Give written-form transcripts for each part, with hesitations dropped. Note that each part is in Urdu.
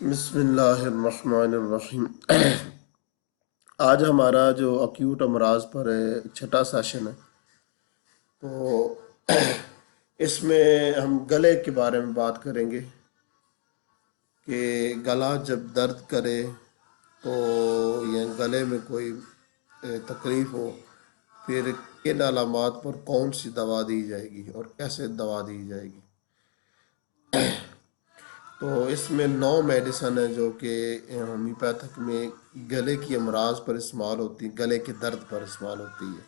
بسم اللہ الرحمن الرحیم۔ آج ہمارا جو اکیوٹ امراض پر چھٹا سیشن ہے، تو اس میں ہم گلے کے بارے میں بات کریں گے کہ گلا جب درد کرے تو یا گلے میں کوئی تکلیف ہو، پھر کن علامات پر کون سی دوا دی جائے گی اور کیسے دوا دی جائے گی۔ تو اس میں 9 میڈیسن ہے جو کہ ہومیوپیتھک میں گلے کی امراض پر استعمال ہوتی ہیں، گلے کے درد پر استعمال ہوتی ہے۔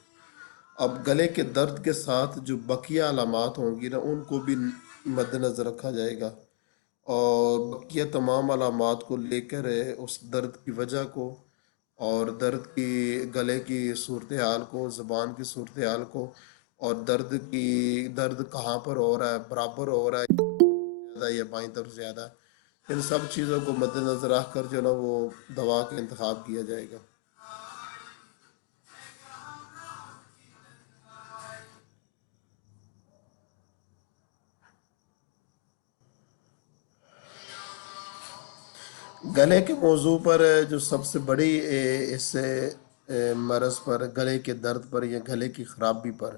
اب گلے کے درد کے ساتھ جو بقیہ علامات ہوں گی نا، ان کو بھی مد نظر رکھا جائے گا، اور بقیہ تمام علامات کو لے کر اس درد کی وجہ کو اور درد کی گلے کی صورتحال کو، زبان کی صورتحال کو، اور درد کہاں پر ہو رہا ہے، برابر ہو رہا ہے زیادہ یا بائیں طرف زیادہ ہے، ان سب چیزوں کو مد نظر رکھ کر جو نا وہ دوا کا انتخاب کیا جائے گا۔ گلے کے موضوع پر جو سب سے بڑی اس مرض پر، گلے کے درد پر یا گلے کی خرابی پر،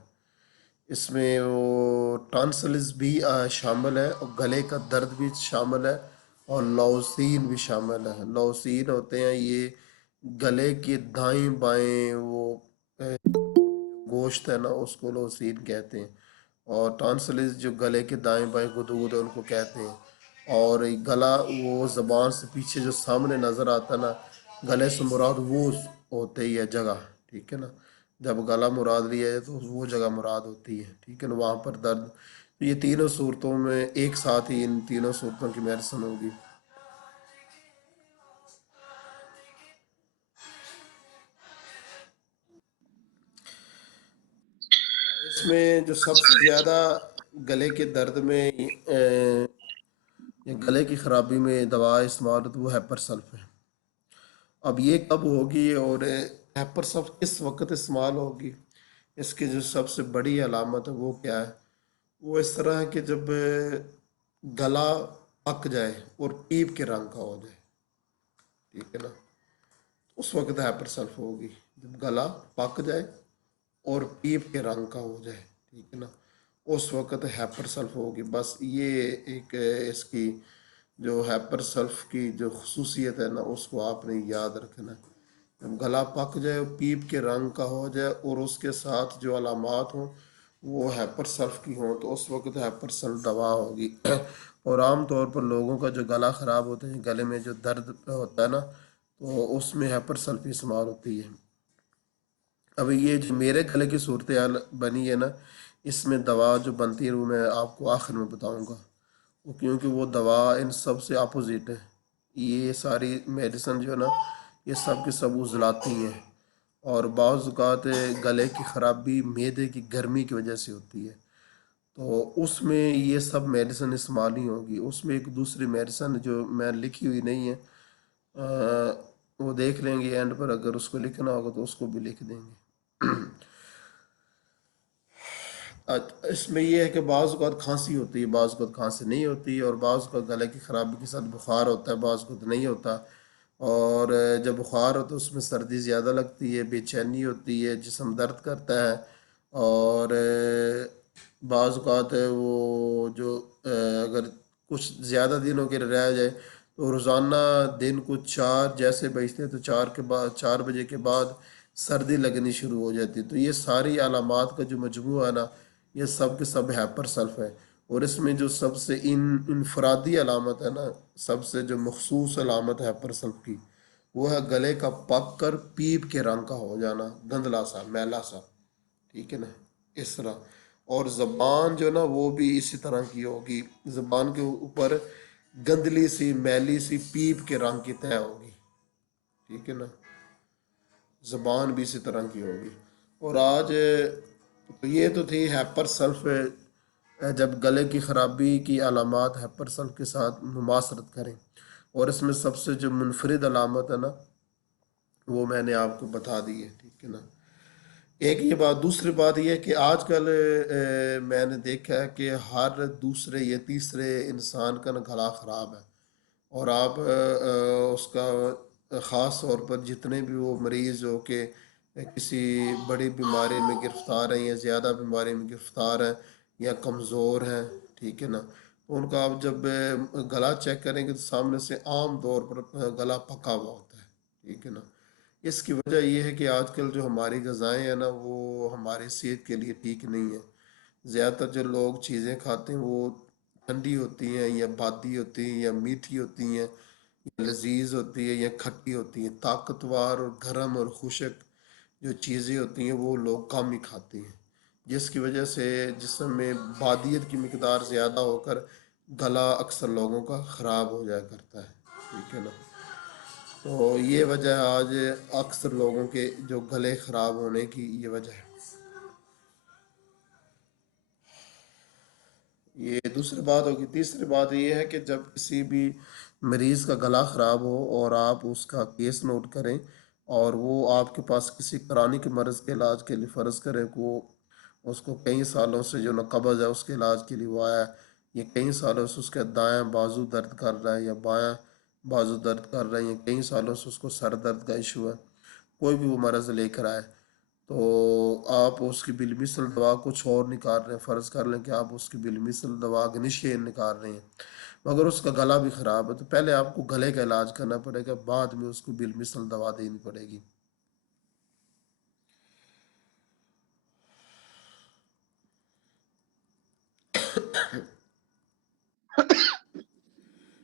اس میں وہ ٹانسلز بھی شامل ہے، اور گلے کا درد بھی شامل ہے، اور لوسین بھی شامل ہے۔ لوسین ہوتے ہیں یہ گلے کے دائیں بائیں وہ گوشت ہے نا، اس کو لوسین کہتے ہیں، اور ٹانسلز جو گلے کے دائیں بائیں گدود ہیں ان کو کہتے ہیں۔ اور گلا وہ زبان سے پیچھے جو سامنے نظر آتا ہے نا، گلے سے مراد وہ ہوتے ہی ہے جگہ، ٹھیک ہے نا۔ جب گلا مراد لیا جائے تو وہ جگہ مراد ہوتی ہے، ٹھیک ہے نا، وہاں پر درد۔ تو یہ تینوں صورتوں میں ایک ساتھ ہی ان تینوں صورتوں کی میڈیسن ہوگی۔ اس میں جو سب سے زیادہ گلے کے درد میں یا گلے کی خرابی میں دوا استعمال ہوتی ہے وہ ہیپر سلف ہے۔ اب یہ کب ہوگی اور ہیپر سلف کس وقت استعمال ہوگی، اس کی جو سب سے بڑی علامت ہے وہ کیا ہے؟ وہ اس طرح ہے کہ جب گلا پک جائے اور پیپ کے رنگ کا ہو جائے، ٹھیک ہے نا، اس وقت ہیپر سلف ہوگی۔ جب گلا پک جائے اور پیپ کے رنگ کا ہو جائے، ٹھیک ہے نا، اس وقت ہیپر سلف ہوگی۔ بس یہ ایک اس کی جو ہیپر سلف کی جو خصوصیت ہے نا، اس کو آپ نے یاد رکھنا ہے۔ جب گلا پک جائے، پیپ کے رنگ کا ہو جائے، اور اس کے ساتھ جو علامات ہوں وہ ہیپر سلف کی ہوں، تو اس وقت ہیپر سلف دوا ہوگی۔ اور عام طور پر لوگوں کا جو گلا خراب ہوتا ہے، گلے میں جو درد ہوتا ہے نا، تو اس میں ہیپر سلف استعمال ہوتی ہے۔ اب یہ جو میرے گلے کی صورتحال بنی ہے نا، اس میں دوا جو بنتی ہے وہ میں آپ کو آخر میں بتاؤں گا، کیونکہ وہ دوا ان سب سے اپوزٹ ہے۔ یہ ساری میڈیسن جو ہے نا، یہ سب کے سب عضلاتی ہیں، اور بعض اوقات گلے کی خرابی معدے کی گرمی کی وجہ سے ہوتی ہے، تو اس میں یہ سب میڈیسن استعمال نہیں ہوگی۔ اس میں ایک دوسری میڈیسن جو میں لکھی ہوئی نہیں ہے، وہ دیکھ لیں گے اینڈ پر، اگر اس کو لکھنا ہوگا تو اس کو بھی لکھ دیں گے۔ اس میں یہ ہے کہ بعض اوقات کھانسی ہوتی ہے، بعض اوقات کھانسی نہیں ہوتی، اور بعض اوقات گلے کی خرابی کے ساتھ بخار ہوتا ہے، بعض اوقات نہیں ہوتا۔ اور جب بخار ہوتا ہے اس میں سردی زیادہ لگتی ہے، بے چینی ہوتی ہے، جسم درد کرتا ہے، اور بعض اوقات وہ جو اگر کچھ زیادہ دنوں کے رہ جائے تو روزانہ دن کو 4 جیسے بجتے ہیں تو 4 بجے کے بعد سردی لگنی شروع ہو جاتی ہے۔ تو یہ ساری علامات کا جو مجموعہ ہے نا، یہ سب کے سب ہیپر سلف ہے۔ اور اس میں جو سب سے انفرادی علامت ہے نا، سب سے جو مخصوص علامت ہے ہیپر سلف کی، وہ ہے گلے کا پک کر پیپ کے رنگ کا ہو جانا، دھندلا سا، میلا سا، ٹھیک ہے نا، اس طرح۔ اور زبان جو نا وہ بھی اسی طرح کی ہوگی، زبان کے اوپر گندلی سی میلی سی پیپ کے رنگ کی طے ہوگی، ٹھیک ہے نا، زبان بھی اسی طرح کی ہوگی۔ اور آج تو یہ تو تھی ہیپر سلف، جب گلے کی خرابی کی علامات ہیپر سلف کے ساتھ مماثلت کریں، اور اس میں سب سے جو منفرد علامت ہے نا، وہ میں نے آپ کو بتا دی ہے، ٹھیک ہے نا۔ ایک یہ بات، دوسری بات یہ ہے کہ آج کل میں نے دیکھا ہے کہ ہر دوسرے یا تیسرے انسان کا نا گلا خراب ہے، اور آپ اس کا خاص طور پر جتنے بھی وہ مریض ہو کہ کسی بڑی بیماری میں گرفتار ہیں یا زیادہ بیماری میں گرفتار ہیں یا کمزور ہیں، ٹھیک ہے نا، تو ان کا آپ جب گلا چیک کریں گے تو سامنے سے عام طور پر گلا پکا ہوا ہوتا ہے، ٹھیک ہے نا۔ اس کی وجہ یہ ہے کہ آج کل جو ہماری غذائیں ہیں نا وہ ہماری صحت کے لیے ٹھیک نہیں ہے۔ زیادہ تر جو لوگ چیزیں کھاتے ہیں وہ ٹھنڈی ہوتی ہیں یا بادی ہوتی ہیں یا میٹھی ہوتی ہیں یا لذیذ ہوتی ہے یا کھٹی ہوتی ہیں، طاقتور اور گرم اور خشک جو چیزیں ہوتی ہیں وہ لوگ کم ہی کھاتے ہیں، جس کی وجہ سے جسم میں بادیت کی مقدار زیادہ ہو کر گلا اکثر لوگوں کا خراب ہو جایا کرتا ہے، ٹھیک ہے نا۔ تو یہ وجہ ہے آج اکثر لوگوں کے جو گلے خراب ہونے کی یہ وجہ ہے۔ یہ دوسری بات ہوگی۔ تیسری بات یہ ہے کہ جب کسی بھی مریض کا گلا خراب ہو اور آپ اس کا کیس نوٹ کریں اور وہ آپ کے پاس کسی کرانک مرض کے علاج کے لیے فرض کریں کہ وہ اس کو کئی سالوں سے جو نقبض ہے اس کے علاج کے لیے وہ آیا ہے، یہ کئی سالوں سے اس کا دایاں بازو درد کر رہا ہے یا بایاں بازو درد کر رہا ہے یا کئی سالوں سے اس کو سر درد کا ایشو ہے، کوئی بھی وہ مرض لے کر آئے تو آپ اس کی بالمثل دوا کچھ اور نکال رہے ہیں، فرض کر لیں کہ آپ اس کی بالمثل دوا گنشین نکال رہے ہیں، مگر اس کا گلا بھی خراب ہے تو پہلے آپ کو گلے کا علاج کرنا پڑے گا، بعد میں اس کو بالمثل دوا دینی پڑے گی۔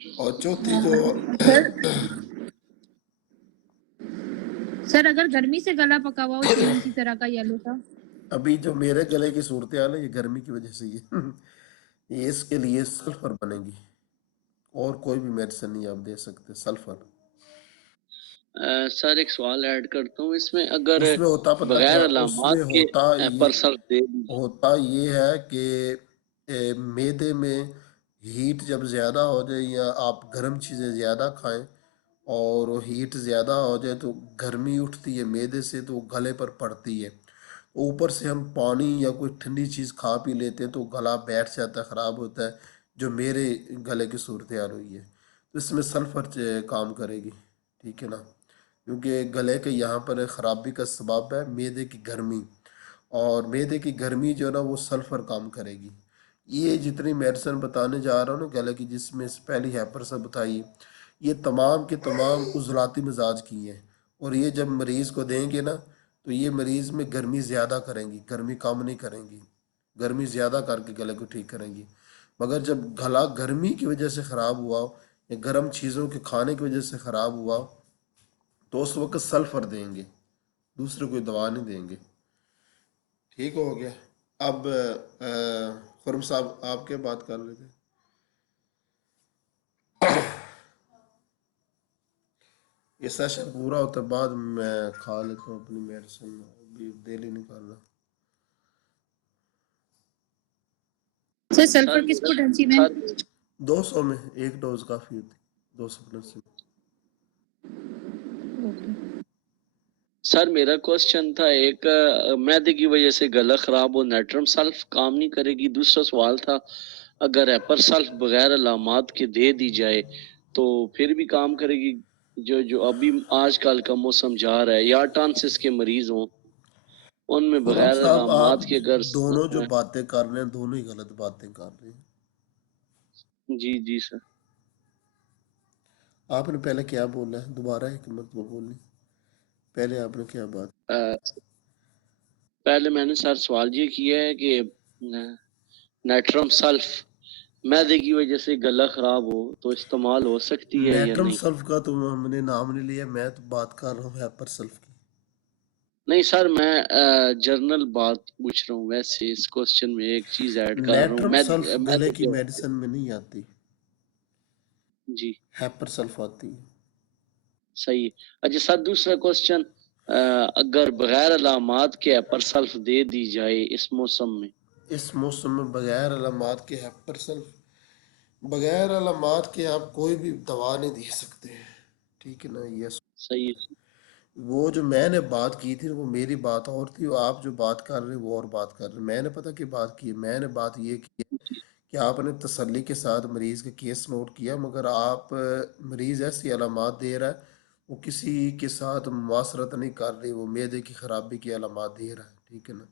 اور چوتھی جو سر سر اگر گرمی سے گلا پکا ہوا ہو جیسے اسی طرح کا یلو تھا، ابھی جو میرے گلے کی صورتحال ہے یہ گرمی کی وجہ سے یہ اس کے لیے سلفر بنے گی، اور کوئی بھی میڈیسن نہیں آپ دے سکتے، سلفر۔ سر ایک سوال ایڈ کرتا ہوں اس میں، اگر اس میں ہوتا پتہ بغیر کیا، اس علامات میں کے یہ پرسل دے دی ہوتا یہ ہے کہ معدے میں ہیٹ جب زیادہ ہو جائے یا آپ گرم چیزیں زیادہ کھائیں اور وہ ہیٹ زیادہ ہو جائے تو گرمی اٹھتی ہے معدے سے تو گلے پر پڑتی ہے، اوپر سے ہم پانی یا کوئی ٹھنڈی چیز کھا پی لیتے ہیں تو گلا بیٹھ جاتا ہے، خراب ہوتا ہے، جو میرے گلے کی صورتحال ہوئی ہے، تو اس میں سلفر کام کرے گی، ٹھیک ہے نا، کیونکہ گلے کے یہاں پر خرابی کا سبب ہے معدے کی گرمی، اور معدے کی گرمی جو ہے نا وہ سلفر کام کرے گی۔ یہ جتنی میڈیسن بتانے جا رہا ہوں نا گلے کی، جس میں سے پہلی ہیپر سے بتائی، یہ تمام کے تمام عضلاتی مزاج کی ہیں، اور یہ جب مریض کو دیں گے نا تو یہ مریض میں گرمی زیادہ کریں گی، گرمی کم نہیں کریں گی، گرمی زیادہ کر کے گلے کو ٹھیک کریں گی، مگر جب گلا گرمی کی وجہ سے خراب ہوا ہو یا گرم چیزوں کے کھانے کی وجہ سے خراب ہوا ہو تو اس وقت سلفر دیں گے، دوسرے کوئی دوا نہیں دیں گے۔ ٹھیک ہو گیا۔ اب خرم صاحب آپ کے بات کر لیتے، یہ سیشن پورا ہوتا ہے بعد میں کھا لیتا ہوں اپنی میڈیسن، ابھی دل ہی نکال رہا۔ سر سر سلفر کس میرا پوٹینسی میں؟ سر 200 میں ایک ڈوز کافی ہوتی، 200 +۔ سر میرا کوشچن تھا ایک، معدے کی وجہ سے گلا خراب ہو نیٹرم سلف کام نہیں کرے گی، دوسرا سوال تھا اگر ایپر سلف بغیر علامات کے دے دی جائے تو پھر بھی کام کرے گی، جو ابھی آج کل کا موسم جا رہا ہے یا ٹانسس کے مریض ہوں ان میں خرم بغیر صاحب آپ علامات کے اگر دونوں جو باتیں کر رہے ہیں دونوں ہی غلط باتیں کر رہے ہیں۔ جی جی سر، آپ نے پہلے کیا بولا ہے، دوبارہ ایک مرتبہ بولیں، پہلے آپ نے کیا بات؟ پہلے میں نے سر سوال یہ کیا ہے کہ نیٹرم سلف معدے کی وجہ سے گلا خراب ہو تو استعمال ہو سکتی ہے یا نیٹرم نہیں؟ سلف کا تو ہم نے نام نہیں لیا، میں تو بات کر رہا ہوں ہیپر سلف کی۔ نہیں سر میں جرنل بات پوچھ رہا ہوں، ویسے اس کوشچن میں ایک چیز ایڈ کر رہا ہوں، نیٹرم سلف گلے معدے کی کے میڈیسن میں نہیں آتی، جی ہیپر سلف آتی ہے۔ صحیح۔ اچھا سر دوسرا کوشچن، اگر بغیر علامات کے ایپر سلف دے دی جائے اس موسم میں؟ اس موسم میں بغیر علامات کے ہیپر سلف، بغیر علامات کے آپ کوئی بھی دوا نہیں دے سکتے، ٹھیک ہے نا۔ یس، صحیح وہ جو میں نے بات کی تھی وہ میری بات اور تھی، وہ آپ جو بات کر رہے ہیں وہ اور بات کر رہے ہیں، میں نے پتہ کی بات کی، میں نے بات یہ کی کہ آپ نے تسلی کے ساتھ مریض کا کیس نوٹ کیا، مگر آپ مریض ایسی علامات دے رہا ہے، وہ کسی کے ساتھ مماثرت نہیں کر رہی، وہ معدے کی خرابی کی علامات دے رہا ہے، ٹھیک ہے نا،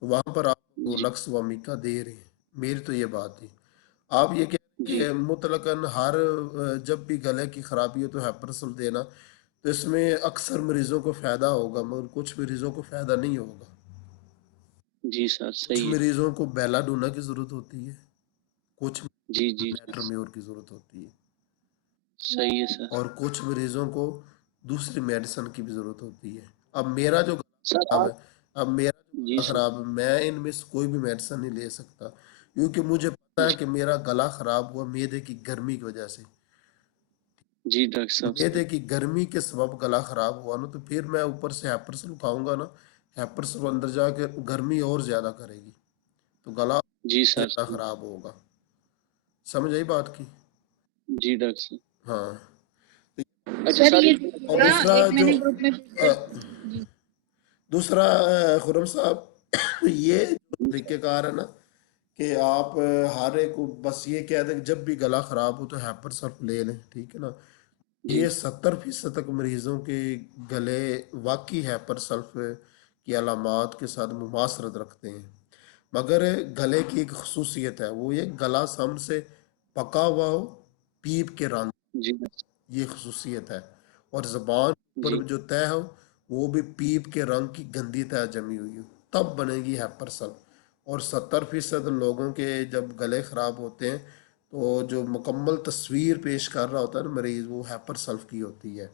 تو وہاں پر آپ وہ جی نقص و میکا دے رہے ہیں۔ میری تو یہ بات تھی۔ آپ یہ کہہ رہے جی ہیں کہ مطلقاً ہر جب بھی گلے کی خرابی ہو تو ہیپرسل دینا، تو اس میں اکثر مریضوں کو فائدہ ہوگا مگر کچھ مریضوں کو فائدہ نہیں ہوگا۔ جی سر کچھ صحیح ہے، مریضوں کو بیلا ڈونا کی ضرورت ہوتی ہے، کچھ جی جی جی نیٹرمیور کی ضرورت ہوتی ہے، صحیح ہے سر۔ اور کچھ مریضوں کو دوسری میڈیسن کی بھی ضرورت ہوتی ہے۔ اب میرا جو سر گلا خراب آپ ہے اب میرا جو جی گلا سر خراب ہے، میں ان میں سے کوئی بھی میڈیسن نہیں لے سکتا، کیونکہ مجھے پتا ہے جی کہ میرا گلا خراب ہوا معدے کی گرمی کی وجہ سے۔ جی ڈاکٹر صاحب معدے صحیح، کی گرمی کے سبب گلا خراب ہوا نا، تو پھر میں اوپر سے ہیپرسل کھاؤں گا نا، ہیپرسل اندر جا کے گرمی اور زیادہ کرے گی، تو گلا جی سر زیادہ صحیح، خراب ہوگا۔ سمجھ آئی بات کی؟ جی ڈاکٹر صاحب۔ ہاں۔ اچھا سر سر یہ ایک اور دیکھیے گا، دوسرا ایک میں جو نے گروپ میں جی دوسرا خرم صاحب، یہ جو طریقہ کار ہے نا کہ آپ ہر ایک کو بس یہ کہہ دیں کہ جب بھی گلا خراب ہو تو ہیپر سلف لے لیں، ٹھیک ہے نا، جی یہ 70% تک مریضوں کے گلے واقعی ہیپر سلف کی علامات کے ساتھ مماثرت رکھتے ہیں، مگر گلے کی ایک خصوصیت ہے، وہ یہ گلا سم سے پکا ہوا ہو، پیپ کے رنگ، جی ڈاکٹر یہ خصوصیت ہے، اور زبان صاحب، پر جی جو طے ہو وہ بھی پیپ کے رنگ کی گندی طے جمی ہوئی ہو، تب بنے گی ہیپر سلف۔ اور 70% لوگوں کے جب گلے خراب ہوتے ہیں تو جو مکمل تصویر پیش کر رہا ہوتا ہے نا مریض، وہ ہیپر سلف کی ہوتی ہے،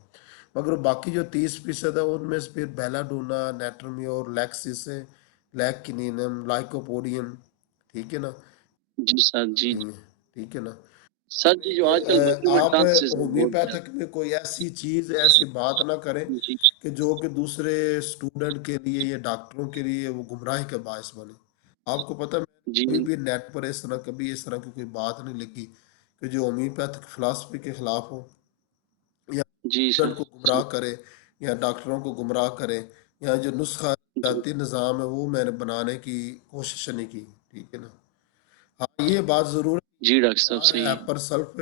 مگر باقی جو 30% ہے ان میں سے پھر بیلا ڈونا، نیٹرمیور، لیکسس، لیکینینم، لائکوپوڈیم، ٹھیک ہے نا، جی سر جی جی ٹھیک ہے نا۔ سر جی جو آج کل بچوں میں آپ ٹنگ سیزن بولتے ہومیوپیتھک میں کوئی ایسی چیز ایسی بات نہ کریں ہیں جی کہ جو کہ دوسرے اسٹوڈنٹ کے لیے یا ڈاکٹروں کے لیے وہ گمراہی کا باعث بنے۔ آپ کو پتہ، میں نے جی کبھی بھی نیٹ پر کبھی اس طرح کی کوئی بات نہیں لکھی کہ جو ہومیوپیتھک فلاسفی کے خلاف ہو، یا جی سر اسٹوڈنٹ کو گمراہ کرے، یا ڈاکٹروں کو گمراہ کرے، یا جو نسخہ جی ذاتی نظام ہے وہ میں نے بنانے کی کوشش نہیں کی، ٹھیک ہے نا۔ ہاں یہ بات ضرور جی ہے، ڈاکٹر صاحب دوا ہے صحیح ہیپر سلف،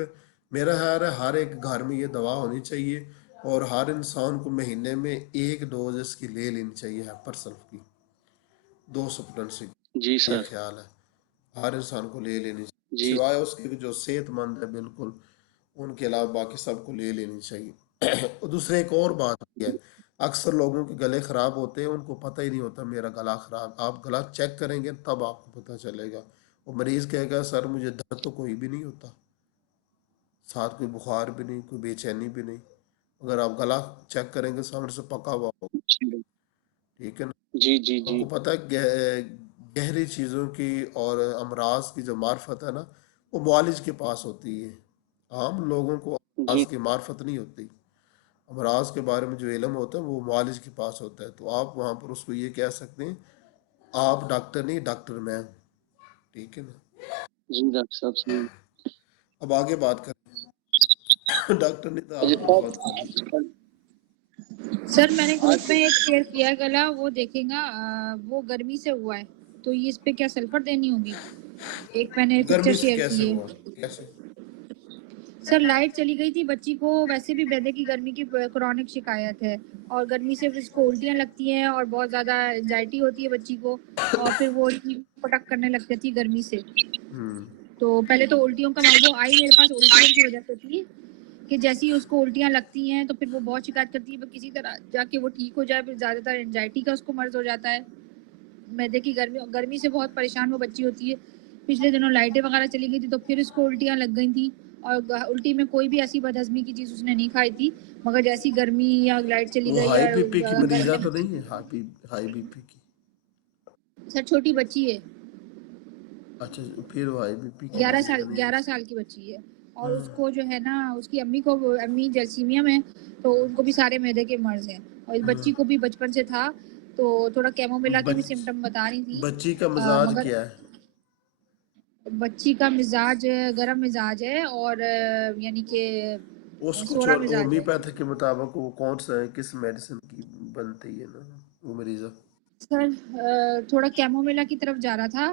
میرا خیال ہے ہر ایک گھر میں یہ دوا ہونی چاہیے، اور ہر انسان کو مہینے میں ایک ڈوز اس کی لے لینی چاہیے ہیپر سلف کی، 200 ہے جی یہ سر خیال ہے ہر انسان کو لے لینی چاہیے، جی سوائے اس کے کہ جو صحت مند ہے بالکل، ان کے علاوہ باقی سب کو لے لینی چاہیے۔ اور دوسرے ایک اور بات ہے، اکثر لوگوں کے گلے خراب ہوتے ہیں، ان کو پتہ ہی نہیں ہوتا میرا گلا خراب، آپ گلا چیک کریں گے تب آپ کو پتہ چلے گا، وہ مریض کہے گا سر مجھے درد تو کوئی بھی نہیں ہوتا، ساتھ کوئی بخار بھی نہیں، کوئی بے چینی بھی نہیں، اگر آپ گلا چیک کریں گے سامنے سے پکا ہوا ہوگا، ٹھیک ہے نا۔ جی جی آپ جی کو پتہ ہے گہری چیزوں کی اور امراض کی جو معرفت ہے نا، وہ معالج کے پاس ہوتی ہے، عام لوگوں کو جی امراض کی معرفت نہیں ہوتی، امراض کے بارے میں جو علم ہوتا ہے وہ معالج کے پاس ہوتا ہے، تو آپ وہاں پر اس کو یہ کہہ سکتے ہیں آپ ڈاکٹر نہیں، ڈاکٹر میں ہوں، ٹھیک ہے نا۔ جی ڈاکٹر صاحب صحیح اب آگے بات کریں، ڈاکٹر نہیں تو آپ اچھا بات کر لیں۔ سر سر میں نے آج گروپ میں ایک شیئر کیا گلا، وہ دیکھیں گا وہ گرمی سے ہوا ہے، تو یہ اس پہ کیا سلفر دینی ہوگی؟ ایک میں نے پکچر گرمی سے شیئر کیسے کی ہے۔ ہوا؟ کیسے؟ سر لائٹ چلی گئی تھی، بچی کو ویسے بھی معدے کی گرمی کی کرونک شکایت ہے، اور گرمی سے اس کو الٹیاں لگتی ہیں اور بہت زیادہ انزائٹی ہوتی ہے بچی کو، اور پھر وہ پٹک کرنے لگتی تھی گرمی سے، ہوں تو پہلے تو الٹیوں کا وہ آئی میرے پاس الٹیوں کی وجہ سے تھی، کہ جیسی اس کو الٹیاں لگتی ہیں تو پھر وہ بہت شکایت کرتی ہے، کسی طرح جا کے وہ ٹھیک ہو جائے، پھر زیادہ تر انزائٹی کا اس کو مرض ہو جاتا ہے، معدے کی گرمی سے بہت پریشان وہ بچی ہوتی ہے۔ پچھلے دنوں لائٹیں وغیرہ چلی گئی تھی تو پھر اس کو الٹیاں لگ گئی تھیں، اور الٹی میں کوئی بھی ایسی بدہضمی کی چیز اس نے نہیں کھائی تھی، مگر جیسی گرمی یا لائٹ چلی وہ گئی ہائی یا بی پی کی گھر مریضہ میں، تو نہیں ہے؟ ہائی بی پی کی؟ سر چھوٹی بچی ہے، اچھا پھر وہ ہائی بی پی کی 11 سال مریضہ نہیں 11 سال کی بچی ہے، اور ہاں اس کو جو ہے نا اس کی امی جلسیمیا میں، تو ان کو بھی سارے معدے کے مرض ہیں، اور اس ہاں۔ بچی کو بھی بچپن سے تھا، تو تھوڑا کیموملا کے بھی بچ سمٹم بتا رہی تھی، بچی کا مزاج مگر کیا ہے؟ بچی کا مزاج گرم مزاج ہے، اور یعنی کہ اس کو سوڑا چھوڑ مزاج ہے۔ ہومیوپیتھی کے مطابق وہ کون سا ہے، کس میڈیسن کی بنتی ہے نا وہ مریضہ؟ سر تھوڑا کیموملا کی طرف جا رہا تھا،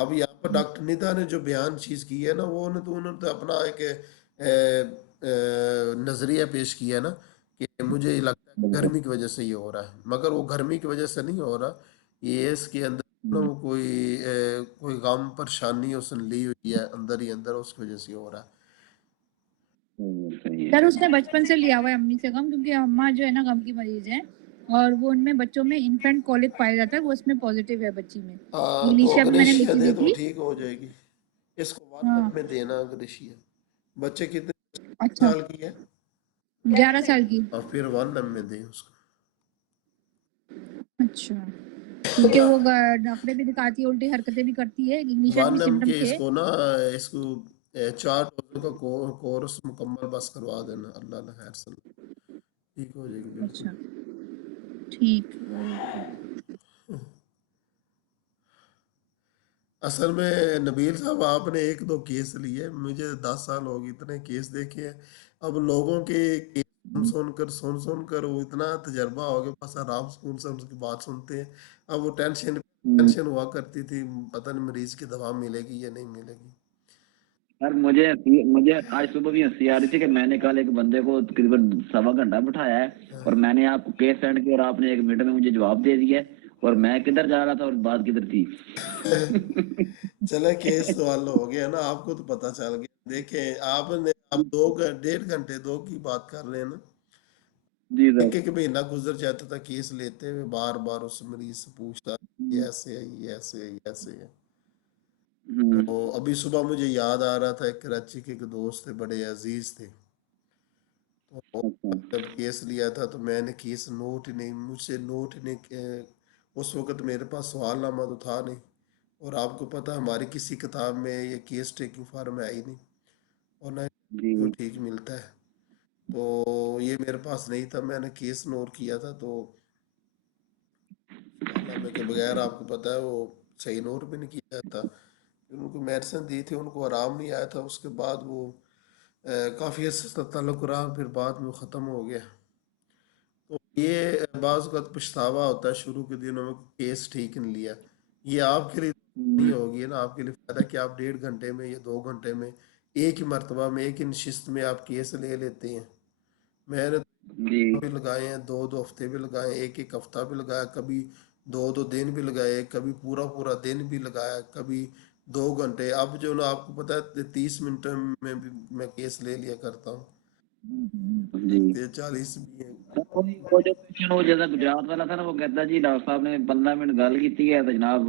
اب یہاں پر ڈاکٹر ندا نے جو بیان چیز کی ہے نا وہ انہوں نے تو اپنا ایک نظریہ پیش کیا ہے نا کہ مجھے یہ لگتا ہے بالکل گرمی کی وجہ سے یہ ہو رہا ہے، مگر وہ گرمی کی وجہ سے نہیں ہو رہا، یہ اس کے اندر نا وہ کوئی غم پریشانی اس نے لی ہوئی ہے اندر ہی اندر، اس کی وجہ سے ہو رہا ہے۔ صحیح ہے سر اس صحیح نے ہے بچپن سے لیا ہوا ہے امی سے غم، کیونکہ اماں جو ہے نا غم کی مریض ہیں، اور وہ ان میں بچوں میں انفینٹ کولک پایا جاتا ہے، وہ اس میں پوزیٹیو ہے بچی میں، ہاں تو انگلیشیا بھی میں نے اگنیشیا لکھی دے ہوئی تو تھی۔ ٹھیک ہو جائے گی، اس کو 1 ہاں منتھ میں دینا اگنیشیا۔ بچے کتنے اچھا، سال کی ہے؟ 11 سال کی۔ اور پھر 1 منتھ میں دیں اس کو۔ اچھا، کیونکہ وہ ڈاکٹر بھی دکھاتی ہے، الٹی حرکتیں بھی کرتی ہے، انگلیشیا کے 1 بھی منتھ سمٹم کے اس تھے۔ کو نا اس کو 4 ڈوزوں کا کورس مکمل بس کروا دینا، اللہ اللہ خیر سلام، ٹھیک ہو جائے گی بالکل۔ اچھا ٹھیک۔ اصل میں نبیل صاحب آپ نے 1-2 کیس لیے، مجھے 10 سال ہو گئے اتنے کیس دیکھے ہیں، اب لوگوں کے کیس سن کر وہ اتنا تجربہ ہو گیا، بس آرام سکون سے ان کی بات سنتے ہیں۔ اب وہ ٹینشن ہوا کرتی تھی، پتہ نہیں مریض کی دوا ملے گی یا نہیں ملے گی۔ سر مجھے آج صبح بھی ہنسی آ رہی تھی کہ میں نے کل ایک بندے کو تقریباً 1.25 گھنٹہ بٹھایا ہے، اور میں نے آپ کو کیس سینڈ کیا اور آپ نے 1 منٹ میں مجھے جواب دے دیا ہے، اور میں کدھر جا رہا تھا اور بات کدھر تھی۔ چلے کیس تو حل ہو گیا نا، آپ کو تو پتہ چل گیا۔ دیکھیں آپ نے اب 1.5 گھنٹے 2 کی بات کر رہے ہیں نا، جی سر۔ 1 مہینہ گزر جاتا تھا کیس لیتے ہوئے، بار بار اس مریض سے پوچھتا یہ ایسے ہے یہ ایسے ہے یہ ایسے ہے۔ تو ابھی صبح مجھے یاد آ رہا تھا، ایک کراچی کے ایک دوست تھے، بڑے عزیز تھے، تو جب کیس لیا تھا تو میں نے کیس نوٹ ہی نہیں، مجھ سے نوٹ ہی نہیں، اس وقت میرے پاس سوال نامہ تو تھا نہیں، اور آپ کو پتہ ہماری کسی کتاب میں یہ کیس ٹیکنگ فارم ہے ہی نہیں، اور نہ جی کو ٹھیک ملتا ہے، تو یہ میرے پاس نہیں تھا، میں نے کیس نوٹ کیا تھا، تو سوال نامے کے بغیر آپ کو پتہ ہے وہ صحیح نوٹ بھی نہیں کیا جاتا۔ پھر ان کو میڈیسن دی تھی، ان کو آرام نہیں آیا تھا، اس کے بعد وہ کافی عرصے تک تعلق رہا، پھر بعد میں وہ ختم ہو گیا۔ تو یہ بعض اوقات پچھتاوا ہوتا ہے شروع کے دنوں میں، کیس ٹھیک نہیں لیا، یہ آپ کے لیے نہیں ہوگی نا، آپ کے لیے فائدہ کہ آپ 1.5 گھنٹے میں یا 2 گھنٹے میں ایک ہی مرتبہ میں ایک ہی نشست میں آپ کیس لے لیتے ہیں۔ میں نے جی بھی لگائے ہیں، 2 ہفتے بھی لگائے، ایک ہفتہ بھی لگایا، کبھی 2 دن بھی لگائے، کبھی پورا دن بھی لگایا، کبھی 2 گھنٹے۔ اب جو نا آپ کو پتا ہے 30 منٹ میں بھی میں کیس لے لیا کرتا ہوں، جی 40 بھی ہیں۔ وہ جو جیسا گجرات والا تھا نا، وہ کہتا جی ڈاکٹر صاحب نے 15 منٹ گل کی ہے تو جناب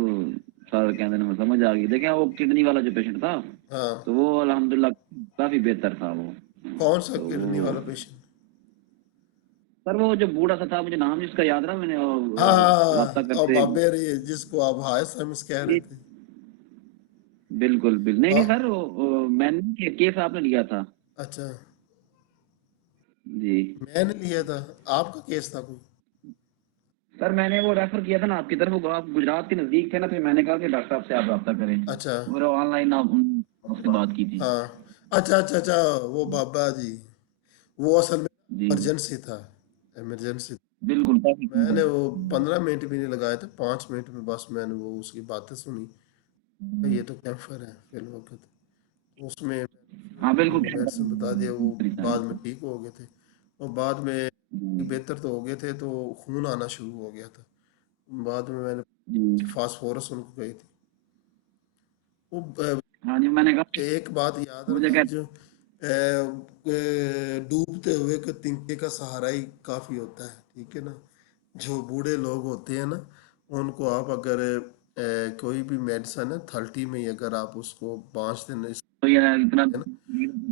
سر کہتے ہیں سمجھ آ گئی۔ دیکھیں وہ کڈنی والا جو پیشنٹ تھا ہاں، تو وہ الحمدللہ کافی بہتر تھا وہ۔ کون سا تو کڈنی وہ والا پیشنٹ؟ سر وہ جو بوڑھا سا تھا، مجھے نام جس کا یاد رہا، میں نے ہاں رابطہ اور کرتے بابے جس کو آپ ہائے سمس کہہ رہے تھے۔ بالکل نہیں ہاں، نہیں سر، میں نے کیس آپ نے لیا تھا اچھا جی میں نے لیا تھا، آپ کا کیس تھا کوئی؟ سر۔ میں نے وہ ریفر کیا تھا نا آپ کی طرف، آپ گجرات کے نزدیک تھے نا، پھر میں نے کہا کہ ڈاکٹر صاحب سے آپ رابطہ کریں، اچھا میرا آن لائن آپ سے بات کی تھی ہاں، اچھا وہ بابا جی، وہ اصل میں جی۔ ایمرجنسی تھا، ایمرجنسی۔ بالکل میں نے وہ 15 منٹ بھی نہیں لگائے تھے، 5 منٹ میں بس میں نے وہ اس کی باتیں سنی، یہ تو کیفر ہے فی الوقت، اس میں ہاں بالکل میڈیسن بتا دیا، وہ بعد میں ٹھیک ہو گئے تھے، اور بعد میں بہتر تو ہو گئے تھے، تو خون آنا شروع ہو گیا تھا، بعد میں میں نے فاسفورس ان کو گئی تھی۔ وہ ہاں جی، میں نے کہا ایک بات یاد مجھے رکھیں، کہتے جو ڈوبتے ہوئے کے تنکے کا سہارا ہی کافی ہوتا ہے، ٹھیک ہے نا، جو بوڑھے لوگ ہوتے ہیں نا، ان کو آپ اگر کوئی بھی میڈیسن ہے 30 میں ہی اگر آپ اس کو 5 دن تو یہ اتنا ہے نا،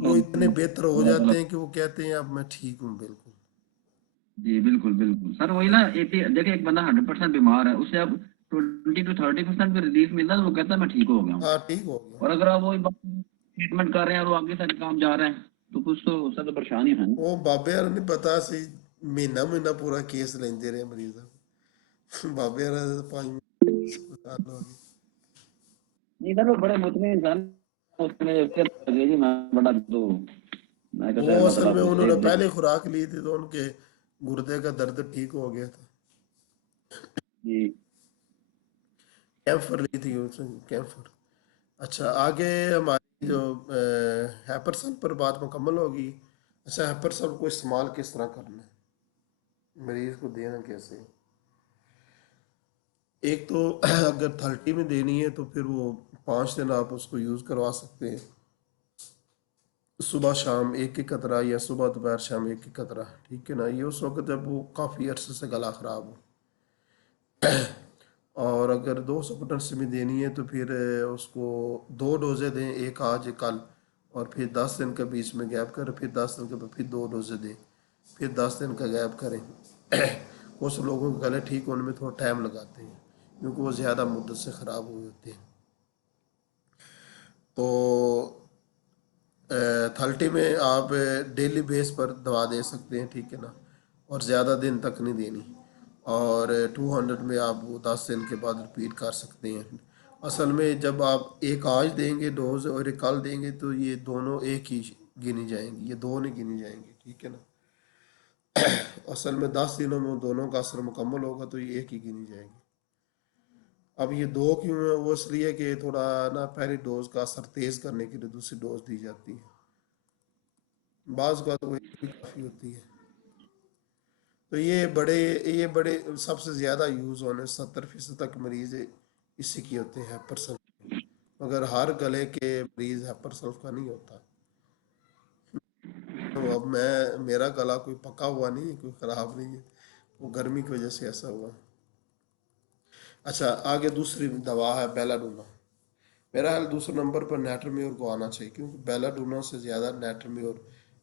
وہ اتنے بہتر ہو جاتے ہیں کہ وہ کہتے ہیں اب میں ٹھیک ہوں بالکل۔ جی بالکل بالکل سر، وہی نا، دیکھیں ایک بندہ 100% بیمار ہے، اسے اب 20 to 30% بھی ریلیف ملتا ہے تو وہ کہتا ہے میں ٹھیک ہو گیا ہوں، ہاں ٹھیک ہو گیا، اور اگر آپ وہی ٹریٹمنٹ کر رہے ہیں اور وہ آگے سے کام جا رہے ہیں تو کچھ تو اس سے تو پریشانی ہے نا۔ وہ بابے یار نہیں پتا سی مہینہ پورا کیس لیندے رہے مریض، بابے یار 5 ہو گئے۔ نہیں سر، وہ بڑے مطمئن انسان اس میں لگے جی میں بڑا تو میں کہ شاید وہ مطلب اصل آپ میں کو انہوں نے سیف دے۔ پہلے خوراک لی تھی تو ان کے گردے کا درد ٹھیک ہو گیا تھا، جی کیمفر لی تھی اس نے، کیمفر اچھا آگے ہماری جو ہیپر سل پر بات مکمل ہوگی. اچھا ہیپر سل کو استعمال کس طرح کرنا ہے، مریض کو دینا کیسے ہے؟ ایک تو اگر 30 میں دینی ہے تو پھر وہ 5 دن آپ اس کو یوز کروا سکتے ہیں، صبح شام ایک ایک قطرہ یا صبح دوپہر شام ایک ایک قطرہ، ٹھیک ہے نا. یہ اس وقت جب وہ کافی عرصے سے گلا خراب ہو. اور اگر 200 پوٹنسی میں دینی ہے تو پھر اس کو 2 ڈوزیں دیں، ایک آج ایک کل، اور پھر 10 دن کے بیچ میں گیپ کریں، پھر 10 دن کے بعد پھر 2 ڈوزیں دیں، پھر 10 دن کا گیپ کریں. کچھ لوگوں کے گلے ٹھیک ہونے میں تھوڑا ٹائم لگاتے ہیں کیونکہ وہ زیادہ مدت سے خراب ہوئے ہوتے ہیں. تو 30 میں آپ ڈیلی بیس پر دوا دے سکتے ہیں، ٹھیک ہے نا، اور زیادہ دن تک نہیں دینی. اور 200 میں آپ وہ 10 دن کے بعد رپیٹ کر سکتے ہیں. اصل میں جب آپ ایک آج دیں گے ڈوز اور ایک کل دیں گے تو یہ دونوں ایک ہی گنی جائیں گی، یہ دو نہیں گنی جائیں گی، ٹھیک ہے نا. اصل میں 10 دنوں میں دونوں کا اثر مکمل ہوگا تو یہ ایک ہی گنی جائے گی. اب یہ 2 کیوں ہے، وہ اس لیے کہ تھوڑا نا پہلی ڈوز کا اثر تیز کرنے کے لیے دوسری ڈوز دی جاتی ہے، بعض کا تو ایک بھی کافی ہوتی ہے. تو یہ بڑے سب سے زیادہ یوز ہونے 70% تک مریض اسی کی ہوتے ہیں ہیپر سلف، مگر ہر گلے کے مریض ہیپر سلف کا نہیں ہوتا. تو اب میرا گلا کوئی پکا ہوا نہیں ہے، کوئی خراب نہیں ہے، وہ گرمی کی وجہ سے ایسا ہوا. اچھا آگے دوسری دوا ہے بیلاڈونا. میرا حال دوسرے نمبر پر نیٹرمیور کو آنا چاہیے کیونکہ بیلاڈونا سے زیادہ نیٹرمیور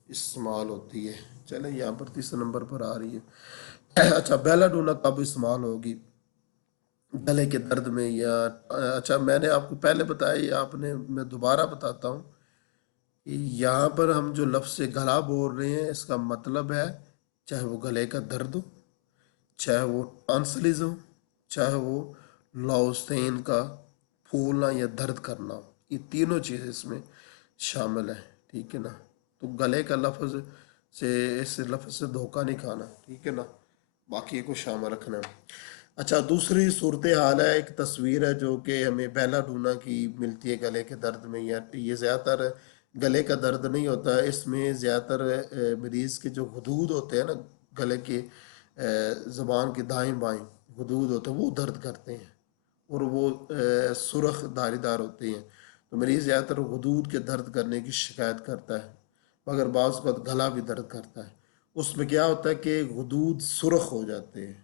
استعمال ہوتی ہے. چلیں یہاں پر تیسرے نمبر پر آ رہی ہے. اچھا بیلاڈونا کب استعمال ہوگی گلے کے درد میں یا اچھا میں نے آپ کو پہلے بتایا، یہ آپ نے میں دوبارہ بتاتا ہوں کہ یہاں پر ہم جو لفظ سے گلا بول رہے ہیں اس کا مطلب ہے چاہے وہ گلے کا درد ہو، چاہے وہ ٹانسلز ہو، چاہے وہ لاؤستین کا پھولنا یا درد کرنا ہو، یہ تینوں چیزیں اس میں شامل ہیں، ٹھیک ہے نا. تو گلے کا لفظ سے اس لفظ سے دھوکہ نہیں کھانا، ٹھیک ہے نا، باقی کو شامل رکھنا ہے. اچھا دوسری صورتحال ہے، ایک تصویر ہے جو کہ ہمیں بیلاڈونا کی ملتی ہے گلے کے درد میں. یا یہ زیادہ تر گلے کا درد نہیں ہوتا ہے، اس میں زیادہ تر مریض کے جو حدود ہوتے ہیں نا گلے کے زبان کے دائیں بائیں حدود ہوتے ہیں وہ درد کرتے ہیں اور وہ سرخ دھاری دار ہوتے ہیں. تو مریض زیادہ تر حدود کے درد کرنے کی شکایت کرتا ہے، مگر بعض وقت گلا بھی درد کرتا ہے. اس میں کیا ہوتا ہے کہ حدود سرخ ہو جاتے ہیں،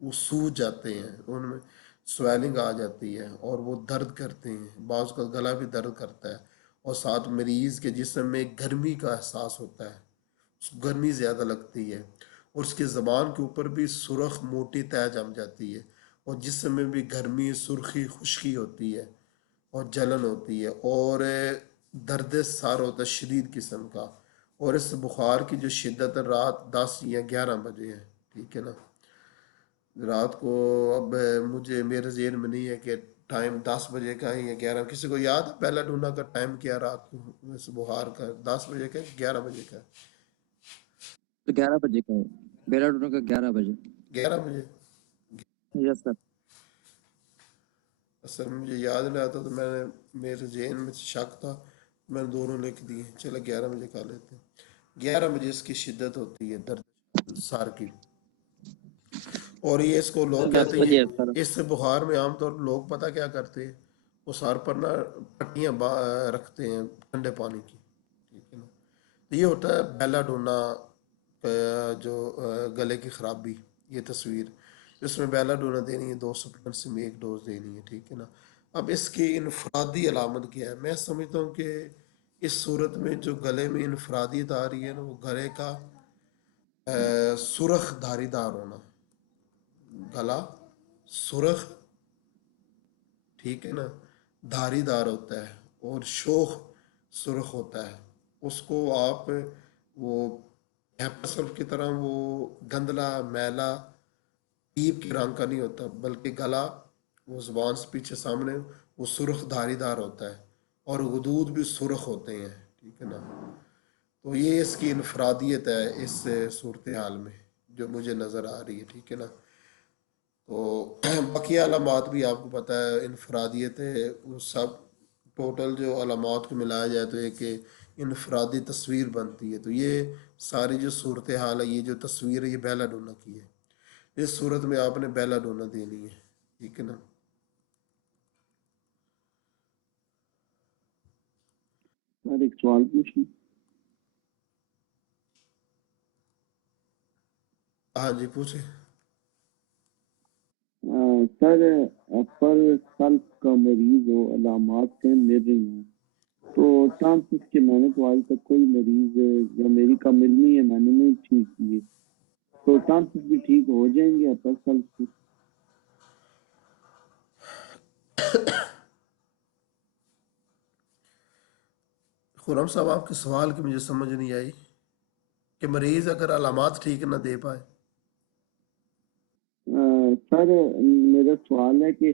وہ سوج جاتے ہیں، ان میں سویلنگ آ جاتی ہے اور وہ درد کرتے ہیں. بعض کا گلا بھی درد کرتا ہے اور ساتھ مریض کے جسم میں گرمی کا احساس ہوتا ہے، اس کو گرمی زیادہ لگتی ہے اور اس کے زبان کے اوپر بھی سرخ موٹی تہ جم جاتی ہے اور جسم میں بھی گرمی سرخی خشکی ہوتی ہے اور جلن ہوتی ہے اور درد سر ہوتا ہے شدید قسم کا. اور اس بخار کی جو شدت ہے رات 10 یا 11 بجے ہے، ٹھیک ہے نا. رات کو اب مجھے میرے ذہن میں نہیں ہے کہ ٹائم 10 بجے کا ہے یا 11، کسی کو یاد ہے بیلاڈونا کا ٹائم کیا رات کو اس بخار کا 10 بجے کا 11 بجے کا؟ تو 11 بجے کا ہے بیلاڈونا کا، 11 بجے. 11 بجے. یس سر. اصل مجھے یاد نہیں آتا تو میں نے میرے ذہن میں شک تھا، میں نے دونوں لکھ دیے. چلو 11 بجے کا لیتے ہیں. 11 بجے اس کی شدت ہوتی ہے درد سار کی. اور یہ اس کو لوگ 10 کہتے ہیں بجے ہے سر. اس سے بخار میں عام طور پر لوگ پتہ کیا کرتے ہیں، وہ سر پر نا پٹیاں رکھتے ہیں ٹھنڈے پانی کی، ٹھیک ہے نا. تو یہ ہوتا ہے بیلاڈونا جو گلے کی خرابی. یہ تصویر اس میں بیلاڈونا دینی ہے 200 پرسنٹ میں ایک ڈوز دینی ہے، ٹھیک ہے نا. اب اس کی انفرادی علامت کیا ہے؟ میں سمجھتا ہوں کہ اس صورت میں جو گلے میں انفرادیت آ رہی ہے نا وہ گلے کا سرخ دھاری دار ہونا، گلا سرخ، ٹھیک ہے نا، دھاری دار ہوتا ہے اور شوخ سرخ ہوتا ہے. اس کو آپ وہ ایپسل کی طرح وہ گندلا میلا پیپ کے رنگ کا نہیں ہوتا، بلکہ گلا وہ زبان سے پیچھے سامنے وہ سرخ دھاری دار ہوتا ہے اور غدود بھی سرخ ہوتے ہیں، ٹھیک ہے نا. تو یہ اس کی انفرادیت ہے اس صورتحال میں جو مجھے نظر آ رہی ہے، ٹھیک ہے نا. تو بقیہ علامات بھی آپ کو پتہ ہے انفرادیت ہے وہ سب ٹوٹل جو علامات کو ملایا جائے تو ایک انفرادی تصویر بنتی ہے. تو یہ ساری جو صورتحال ہے، یہ جو تصویر ہے، یہ بیلا ڈونا کی ہے. اس صورت میں آپ نے بیلا ڈونا دینی ہے. ٹھیک ہے نا. سر ایک سوال پوچھیں. ہاں جی پوچھے. سر ایپل سلف کا مریض ہو، علامات سے مل رہی ہوں، تو چانسز کہ میں نے تو آج تک کوئی مریض یا میری کم علمی ہے میں نے نہیں ٹھیک کیے، تو چانسز بھی ٹھیک ہو جائیں گے ایپل سلف سے؟ خرم صاحب آپ کے سوال کی مجھے سمجھ نہیں آئی کہ مریض اگر علامات ٹھیک نہ دے پائے. سر میرا سوال ہے کہ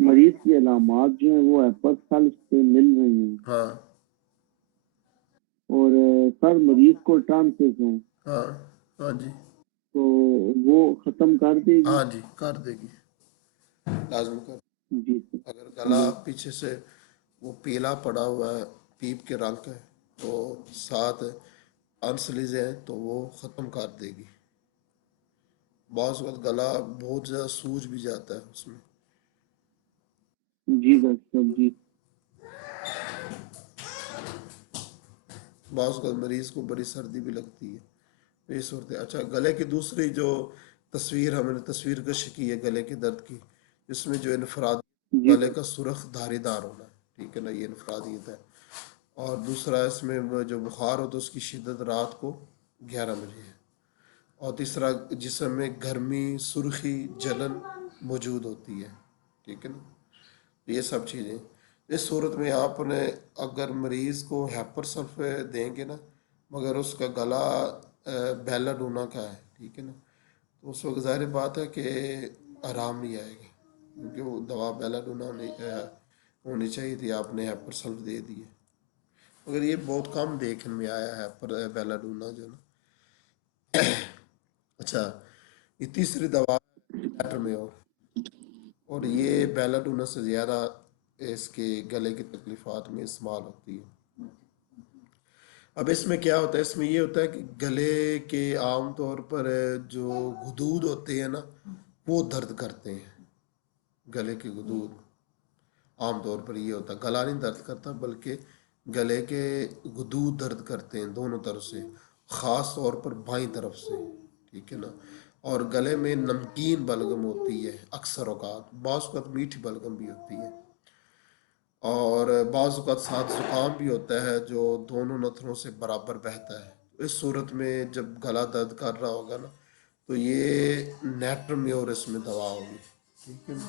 مریض کی علامات جو ہیں وہ ایپل سلف سے مل رہی ہیں، ہاں اور سر مریض کو چانسز ہیں، ہاں ہاں جی تو وہ ختم کر دے گی؟ ہاں جی کر دے گی، لازم کر. جی سر. اگر گلا پیچھے سے وہ پیلا پڑا ہوا ہے، پیپ کے رنگ کا ہے، تو ساتھ انسلیز ہیں تو وہ ختم کر دے گی. بعض وقت گلا بہت زیادہ سوج بھی جاتا ہے اس میں. جی ڈاکٹر صاحب. جی بعض وقت مریض کو بڑی سردی بھی لگتی ہے. یہ صورت ہے. اچھا گلے کی دوسری جو تصویر ہم نے تصویر کشی کی ہے گلے کے درد کی، اس میں جو انفراد جی گلے سر. کا سرخ دھاری دار ہونا ہے. ٹھیک ہے نا، یہ انفرادیت ہے. اور دوسرا اس میں جو بخار ہو تو اس کی شدت رات کو 11 بجے ہے. اور تیسرا جسم میں گرمی، سرخی، جلن موجود ہوتی ہے. ٹھیک ہے نا. یہ سب چیزیں اس صورت میں آپ نے اگر مریض کو ہیپر سلف دیں گے نا، مگر اس کا گلا بیلا ڈونا کا ہے، ٹھیک ہے نا، تو اس وقت ظاہر بات ہے کہ آرام نہیں آئے گا، کیونکہ وہ دوا بیلا ڈونا ہونی چاہیے تھی، آپ نے ہیپر سلف دے دی ہے. مگر یہ بہت کم دیکھنے میں آیا ہے پر بیلا ڈونا جو نا. اچھا یہ تیسری دوا لیٹر میں اور یہ بیلا ڈونا سے زیادہ اس کے گلے کی تکلیفات میں استعمال ہوتی ہے. اب اس میں کیا ہوتا ہے، اس میں یہ ہوتا ہے کہ گلے کے عام طور پر جو غدود ہوتے ہیں نا وہ درد کرتے ہیں. گلے کے غدود عام طور پر یہ ہوتا ہے، گلا نہیں درد کرتا بلکہ گلے کے غدود درد کرتے ہیں دونوں طرف سے، خاص طور پر بائیں طرف سے. ٹھیک ہے نا. اور گلے میں نمکین بلغم ہوتی ہے اکثر اوقات، بعض اوقات میٹھی بلغم بھی ہوتی ہے، اور بعض اوقات ساتھ زکام بھی ہوتا ہے جو دونوں نتھنوں سے برابر بہتا ہے. اس صورت میں جب گلا درد کر رہا ہوگا نا تو یہ نیٹرمیور اس میں دوا ہوگی. ٹھیک ہے نا.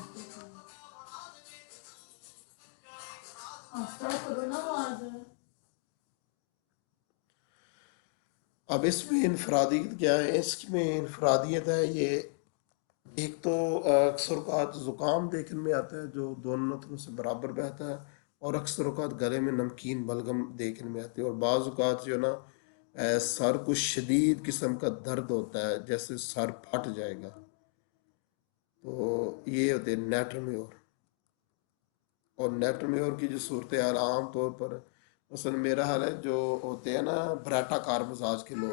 اب اس میں انفرادیت کیا ہے، اس میں انفرادیت ہے یہ ایک تو اکثر اوقات زکام دیکھنے میں آتا ہے جو دونوں نتنوں سے برابر بہتا ہے، اور اکثر اوقات گلے میں نمکین بلغم دیکھنے میں آتی ہے، اور بعض اوقات جو نا سر کو شدید قسم کا درد ہوتا ہے جیسے سر پھٹ جائے گا. تو یہ ہوتے ہیں نیٹرمیور. اور نیٹرمیور کی جو صورتحال عام طور پر مثلا میرا حال ہے جو ہوتے ہیں نا براٹا کار مزاج کے لوگ،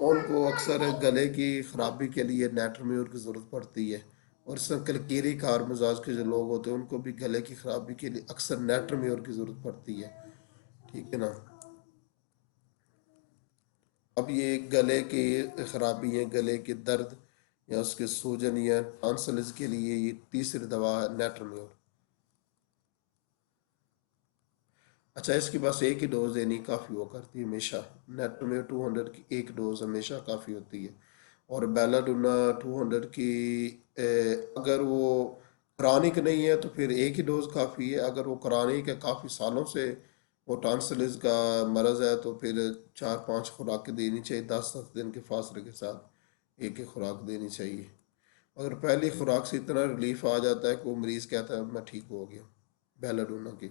ان کو اکثر گلے کی خرابی کے لیے نیٹرمیور کی ضرورت پڑتی ہے. اور اس طرح کلکیری کار مزاج کے جو لوگ ہوتے ہیں ان کو بھی گلے کی خرابی کے لیے اکثر نیٹرمیور کی ضرورت پڑتی ہے. ٹھیک ہے نا. اب یہ گلے کی خرابی ہے، گلے کے درد یا اس کے سوجن یا ٹانسلز کے لیے یہ تیسری دوا ہے نیٹرمیور. اچھا اس کی بس ایک ہی ڈوز دینی کافی ہوا کرتی ہے ہمیشہ. نیٹرمیور 200 کی ایک ڈوز ہمیشہ کافی ہوتی ہے. اور بیلاڈونا 200 کی اگر وہ کرانک نہیں ہے تو پھر ایک ہی ڈوز کافی ہے. اگر وہ کرانک ہے کافی سالوں سے وہ ٹانسلز کا مرض ہے تو پھر 4-5 خوراک دینی چاہیے، 10 دن کے فاصلے کے ساتھ ایک ہی خوراک دینی چاہیے. اگر پہلی خوراک سے اتنا ریلیف آ جاتا ہے کہ وہ مریض کہتا ہے میں ٹھیک ہو گیا بیلاڈونا کی.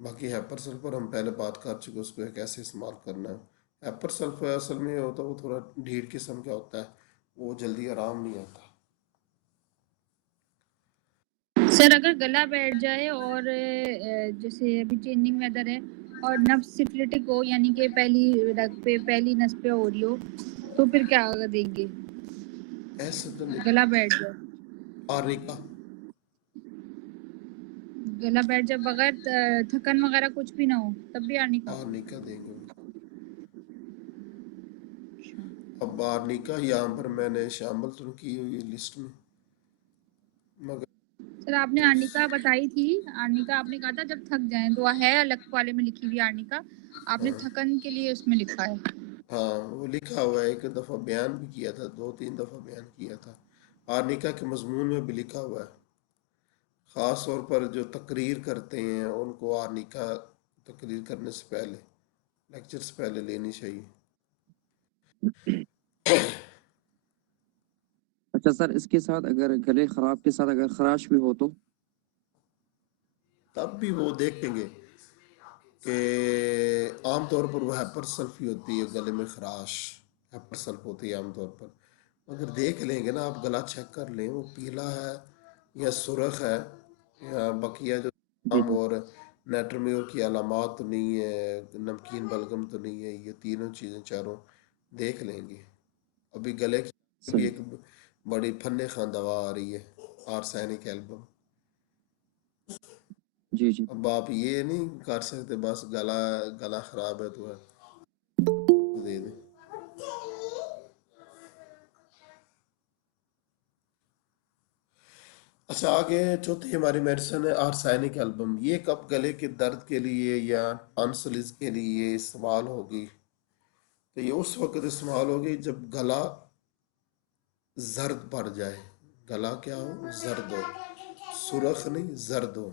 باقی ہیپر سلفر ہم پہلے بات کر چکے اس کو کیسے استعمال کرنا ہے. ہیپر سلفر اصل میں ہوتا ہے وہ تھوڑا ڈھیر قسم کا ہوتا ہے، وہ جلدی آرام نہیں آتا. سر اگر گلا بیٹھ جائے اور جیسے ابھی چینجنگ ویدر ہے اور نبض سفلٹک ہو یعنی کہ پہلی رگ پہ پہلی نس پہ ہو رہی ہو تو پھر کیا دیں گے؟ ایسے تو نہیں. گلا بیٹھ جائے، آرنیکا گلا بیٹھ جائے بغیر تھکن وغیرہ کچھ بھی نہ ہو تب بھی آرنیکا؟ آرنیکا دیں گے ان کو. اب آرنیکا یہاں پر میں نے شامل تو کی ہوئی لسٹ میں، مگر سر آپ نے آرنیکا بتائی تھی، آرنیکا آپ نے کہا تھا جب تھک جائیں، تو ہے الگ والے میں لکھی ہوئی آرنیکا، آپ نے تھکن کے لیے اس میں لکھا ہے. ہاں وہ لکھا ہوا ہے، ایک دفعہ بیان بھی کیا تھا، 2-3 دفعہ بیان کیا تھا. آرنیکا کے مضمون میں بھی لکھا ہوا ہے. خاص طور پر جو تقریر کرتے ہیں ان کو آرنیکا تقریر کرنے سے پہلے، لیکچر سے پہلے لینی چاہیے. اچھا سر، اس کے ساتھ اگر گلے خراب کے ساتھ اگر خراش بھی ہو تو تب بھی وہ دیکھیں گے کہ عام طور پر وہ ہیپر سلفی ہوتی ہے، گلے میں خراش ہیپر سلف ہوتی ہے عام طور پر. اگر دیکھ لیں گے نا آپ، گلا چیک کر لیں وہ پیلا ہے یا سرخ ہے یا بقیہ جو جی زکام جی اور نیٹرمیور کی علامات تو نہیں ہے، نمکین بلغم تو نہیں ہے، یہ تینوں چیزیں چاروں دیکھ لیں گے. ابھی گلے کی بھی صحیح. ایک بڑی فن خان دوا آ رہی ہے، آرسینک ایلبم. جی جی. اب آپ یہ نہیں کر سکتے بس گلا خراب ہے تو دے دیں. اچھا آگے چوتھی ہماری میڈیسن ہے آرسینک ایلبم. یہ کب گلے کے درد کے لیے یا ٹانسلز کے لیے استعمال ہوگی؟ تو یہ اس وقت استعمال ہوگی جب گلا زرد پڑ جائے. گلا کیا ہو؟ زرد ہو، سرخ نہیں زرد ہو،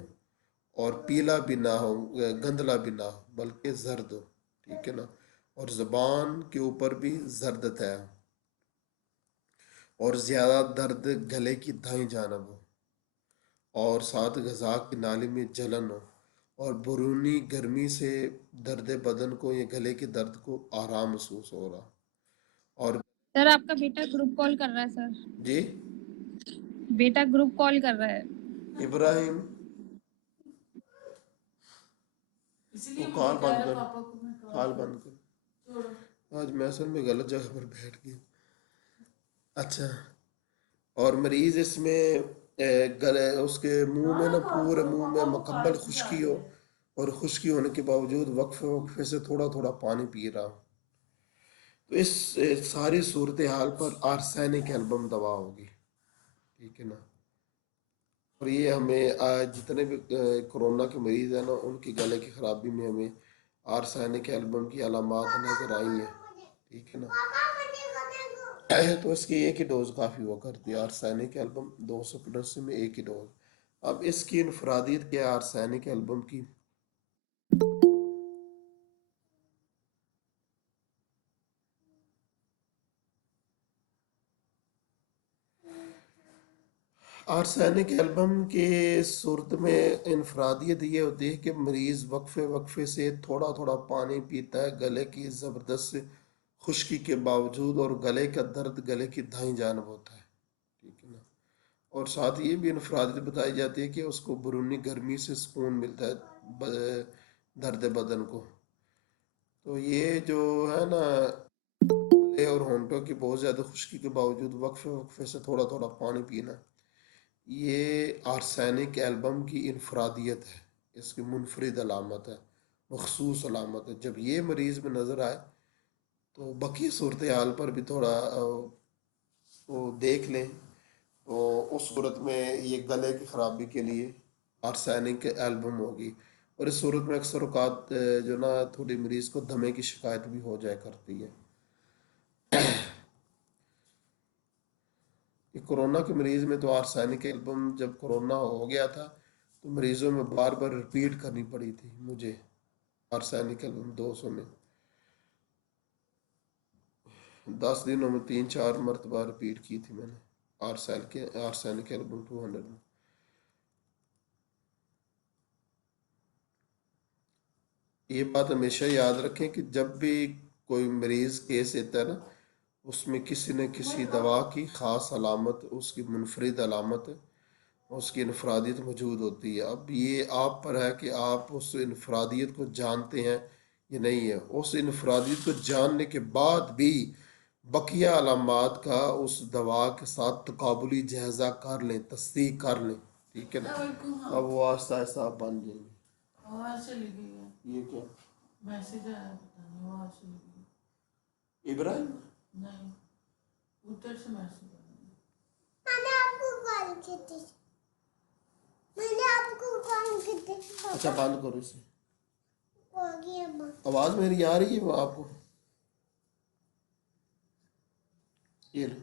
اور پیلا بھی نہ ہو، گندلا بھی نہ ہو بلکہ زرد ہو. ٹھیک ہے نا؟ اور زبان کے اوپر بھی زرد ہے، اور زیادہ درد گلے کی دائیں جانب ہو، اور ساتھ غذا کی نالی میں جلن ہو، اور برونی گرمی سے درد بدن کو یا گلے کے درد کو آرام محسوس ہو رہا. اور سر آپ کا بیٹا گروپ کال کر رہا ہے سر، جی بیٹا گروپ کال کر رہا ہے. ابراہیم وہ کال بند کر، کال بند کر. آج میں اصل میں غلط جگہ پر بیٹھ گیا. اچھا، اور مریض اس میں گلے اس کے منہ میں نا پورے منہ میں مکمل خشکی ہو، اور خشکی ہونے کے باوجود وقفے وقفے سے تھوڑا تھوڑا پانی پی رہا ہوں، تو اس ساری صورتحال پر آرسینک ایلبم دوا ہوگی. ٹھیک ہے نا؟ اور یہ ہمیں جتنے بھی کرونا کے مریض ہیں نا ان کی گلے کی خرابی میں ہمیں آرسینک ایلبم کی علامات نظر آئی ہیں. ٹھیک ہے نا؟ تو اس کی ایک ہی ڈوز کافی ہوا کرتی ہے. آرسینک ایلبم 200 میں ایک ہی ڈوز. اب اس کی انفرادیت کیا ہے آرسینک ایلبم کی؟ آرسینک ایلبم کی صورت میں انفرادیت یہ ہوتی ہے کہ مریض وقفے وقفے سے تھوڑا تھوڑا پانی پیتا ہے گلے کی زبردست خشکی کے باوجود، اور گلے کا درد گلے کی دائیں جانب ہوتا ہے. ٹھیک ہے نا؟ اور ساتھ یہ بھی انفرادیت بتائی جاتی ہے کہ اس کو برونی گرمی سے سکون ملتا ہے درد بدن کو. تو یہ جو ہے نا گلے اور ہونٹوں کی بہت زیادہ خشکی کے باوجود وقفے وقفے سے تھوڑا تھوڑا پانی پینا، یہ آرسینک ایلبم کی انفرادیت ہے، اس کی منفرد علامت ہے، مخصوص علامت ہے. جب یہ مریض میں نظر آئے تو بقی صورتحال پر بھی تھوڑا وہ دیکھ لیں. تو اس صورت میں یہ گلے کی خرابی کے لیے آرسینک ایلبم ہوگی. اور اس صورت میں اکثر اوقات جو نا تھوڑی مریض کو دمے کی شکایت بھی ہو جائے کرتی ہے. کہ کرونا کے مریض میں تو آرسینک ایلبم جب کرونا ہو گیا تھا تو مریضوں میں بار بار رپیٹ کرنی پڑی تھی مجھے آرسینک ایلبم 200 میں 10 دنوں میں 3-4 مرتبہ رپیٹ کی تھی میں نے آرسینک ایلبم 200 میں. یہ بات ہمیشہ یاد رکھیں کہ جب بھی کوئی مریض کیس دیتا ہے نا اس میں کسی نہ کسی دوا کی خاص علامت، اس کی منفرد علامت اس کی انفرادیت موجود ہوتی ہے. اب یہ آپ پر ہے کہ آپ اس انفرادیت کو جانتے ہیں یا نہیں ہے. اس انفرادیت کو جاننے کے بعد بھی بقیہ علامات کا اس دوا کے ساتھ تقابلی جائزہ کر لیں، تصدیق کر لیں. ٹھیک ہے نا. اب وہ آہستہ آہستہ آپ بن جائیں گے. یہ کیا ابراہیم اچھا بند کرو اسے. آواز میری آ رہی ہے وہ آپ کو؟ یہ لو.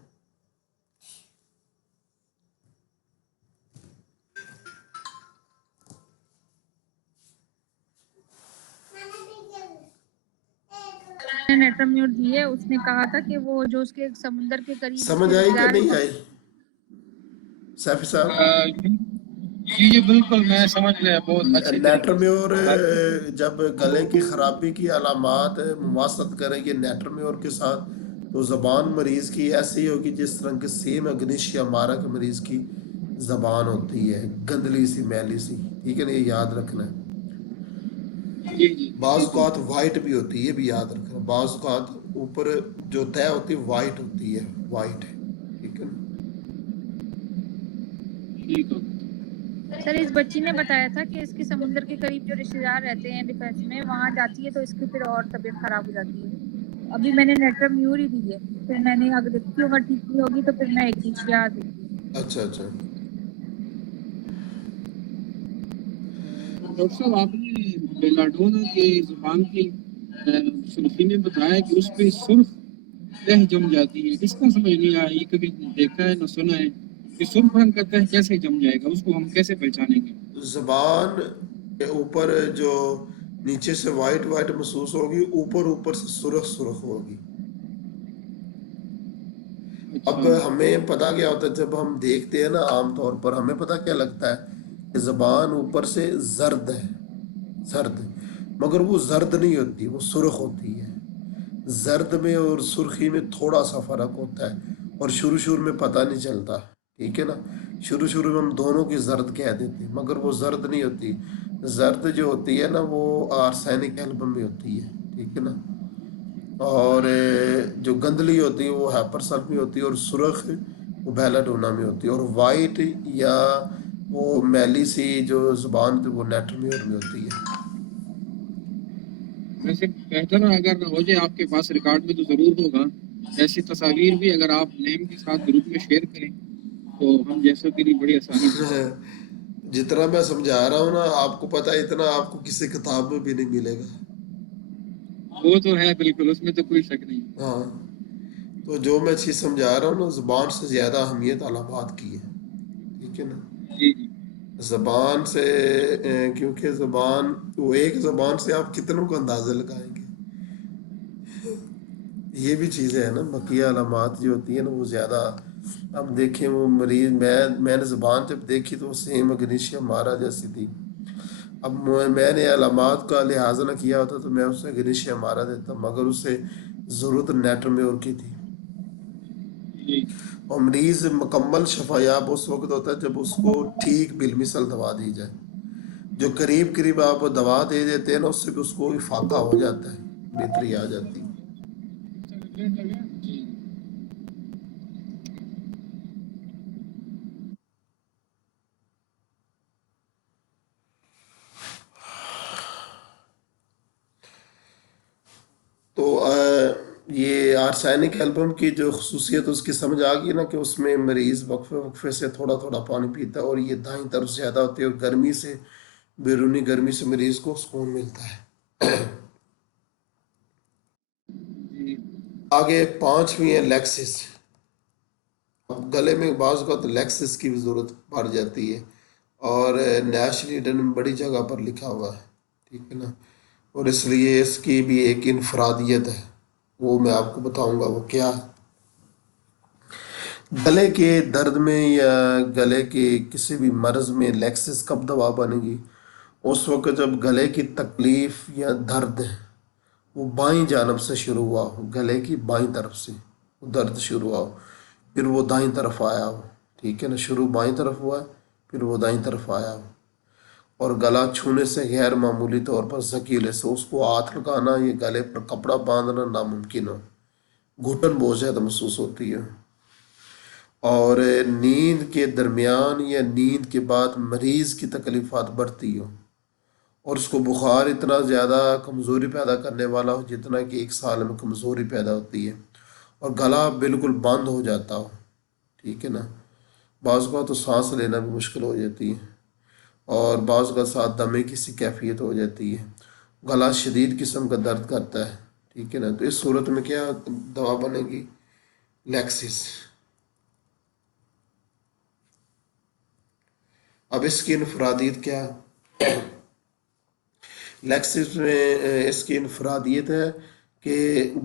نیٹرمیور دی ہے، اس نے کہا تھا کہ وہ جو اس کے سمندر کے قریب اس سمجھ کے آئی رشتے کہ دار نہیں آئی سیفی صاحب؟ جی بالکل میں سمجھ گیا بہت اچھے طریقے سے. نیٹرمیور جب گلے کی خرابی کی علامات مواصلت کریں گے نیٹرمیور کے ساتھ تو زبان مریض کی ایسی ہوگی جس طرح کے سیم اگنیشیا مارا کے مریض کی زبان ہوتی ہے، گندلی سی میلی سی. ٹھیک ہے نا، یہ یاد رکھنا ہے. جی جی بعض اوقات وائٹ بھی ہوتی ہے، یہ بھی یاد رکھنا. بعض اوقات اوپر جو طے ہوتی ہے وائٹ ہوتی ہے، وائٹ. ٹھیک ہے نا. ٹھیک ہے. سر اس بچی نے بتایا تھا کہ اس کے سمندر کے قریب جو رشتے دار رہتے ہیں ڈیفینس میں، وہاں جاتی ہے تو اس کی پھر اور طبیعت خراب ہو جاتی ہے. ابھی میں نے نیٹرمیور ہی دی ہے، پھر میں نے اگر دیکھتی ہوگا ٹھیک نہیں ہوگی تو پھر میں ایگنیشیا دوں گی. اچھا اچھا. ڈاکٹر صاحب آپ نے بیلاڈونا کی زبان کی سرخی میں بتایا کہ اس پہ سرخ تہ جم جاتی ہے. اس کا سمجھ نہیں آیا، یہ کبھی دیکھا ہے نہ سنا ہے کہ سرخ رنگ کا تہ کیسے جم جائے گا، اس کو ہم کیسے پہچانیں گے؟ زبان کے اوپر جو نیچے سے وائٹ وائٹ محسوس ہوگی، اوپر سے سرخ سرخ ہوگی. اب اچھا ہمیں پتہ کیا ہوتا ہے جب ہم دیکھتے ہیں نا، عام طور پر ہمیں پتہ کیا لگتا ہے کہ زبان اوپر سے زرد ہے، زرد، مگر وہ زرد نہیں ہوتی، وہ سرخ ہوتی ہے. زرد میں اور سرخی میں تھوڑا سا فرق ہوتا ہے اور شروع میں پتہ نہیں چلتا. ٹھیک ہے نا. شروع میں ہم دونوں کی زرد کہہ دیتے ہیں مگر وہ زرد نہیں ہوتی. زرد جو ہوتی ہے نا وہ آرسینک ایلبم میں ہوتی ہے. ٹھیک ہے نا. اور جو گندلی ہوتی ہے وہ ہیپر سلف میں ہوتی ہے اور سرخ وہ بیلاڈونا میں ہوتی ہے. اور وائٹ یا وہ میلی سی جو زبان تھی وہ نیٹرمیور میں ہوتی ہے. ویسے بہتر اگر ہو جائے آپ کے پاس ریکارڈ میں تو ضرور ہوگا، ایسی تصاویر بھی اگر آپ نیم کے ساتھ گروپ میں شیئر کریں تو ہم جیسوں کے لیے بڑی آسانی ہوگی. جتنا میں سمجھا رہا ہوں نا آپ کو پتہ ہے، اتنا آپ کو کسی کتاب میں بھی نہیں ملے گا. وہ تو ہے بالکل، اس میں تو کوئی شک نہیں. ہاں. تو جو میں چیز سمجھا رہا ہوں نا، زبان سے زیادہ اہمیت علامات کی ہے. ٹھیک ہے نا. جی جی زبان سے کیونکہ زبان، وہ ایک زبان سے آپ کتنوں کو اندازے لگائیں گے. یہ بھی چیزیں ہیں نا، بقیہ علامات جو ہوتی ہیں نا وہ زیادہ. اب دیکھیں وہ مریض، میں نے زبان جب دیکھی تو وہ سیم اگنیشیا مارا جیسی تھی. اب میں نے علامات کا لحاظ نہ کیا ہوتا تو میں اسے اگنیشیا مارا دیتا، مگر اسے ضرورت نیٹرمیور کی تھی. جی. اور مریض مکمل شفایاب اس وقت ہوتا ہے جب اس کو ٹھیک بالمثل دوا دی جائے. جو قریب آپ دوا دے دیتے ہیں نا، اس سے بھی اس کو افاقہ ہو جاتا ہے، بہتری آ جاتی ہے. جی. تو یہ آرسینک ایلبم کی جو خصوصیت اس کی سمجھ آ گئی نا کہ اس میں مریض وقفے سے تھوڑا تھوڑا پانی پیتا ہے اور یہ دائیں طرف زیادہ ہوتی ہے اور گرمی سے، بیرونی گرمی سے مریض کو سکون ملتا ہے. جی. آگے پانچویں ہے لیکسس. اب گلے میں بعض اوقات لیکسس کی بھی ضرورت پڑ جاتی ہے اور نیشنل ایڈن میں بڑی جگہ پر لکھا ہوا ہے. ٹھیک ہے نا. اور اس لیے اس کی بھی ایک انفرادیت ہے، وہ میں آپ کو بتاؤں گا وہ کیا. گلے کے درد میں یا گلے کے کسی بھی مرض میں لیکسس کب دوا بنے گی؟ اس وقت جب گلے کی تکلیف یا درد وہ بائیں جانب سے شروع ہوا ہو، گلے کی بائیں طرف سے وہ درد شروع ہوا ہو، پھر وہ دائیں طرف آیا ہو. ٹھیک ہے نا. شروع بائیں طرف ہوا ہے، پھر وہ دائیں طرف آیا اور گلا چھونے سے غیر معمولی طور پر ثقیل سے اس کو ہاتھ لگانا، یہ گلے پر کپڑا باندھنا ناممکن ہو، گھٹن بہت زیادہ محسوس ہوتی ہے، اور نیند کے درمیان یا نیند کے بعد مریض کی تکلیفات بڑھتی ہو، اور اس کو بخار اتنا زیادہ کمزوری پیدا کرنے والا ہو جتنا کہ 1 سال میں کمزوری پیدا ہوتی ہے، اور گلا بالکل بند ہو جاتا ہو، ٹھیک ہے نا، بعض اوقات تو سانس لینا بھی مشکل ہو جاتی ہے، اور بعض اوقات ساتھ دمے کی سی کیفیت ہو جاتی ہے، گلا شدید قسم کا درد کرتا ہے، ٹھیک ہے نا، تو اس صورت میں کیا دوا بنے گی؟ لیکسس۔ اب اس کی انفرادیت کیا ہے؟ لیکسس میں اس کی انفرادیت ہے کہ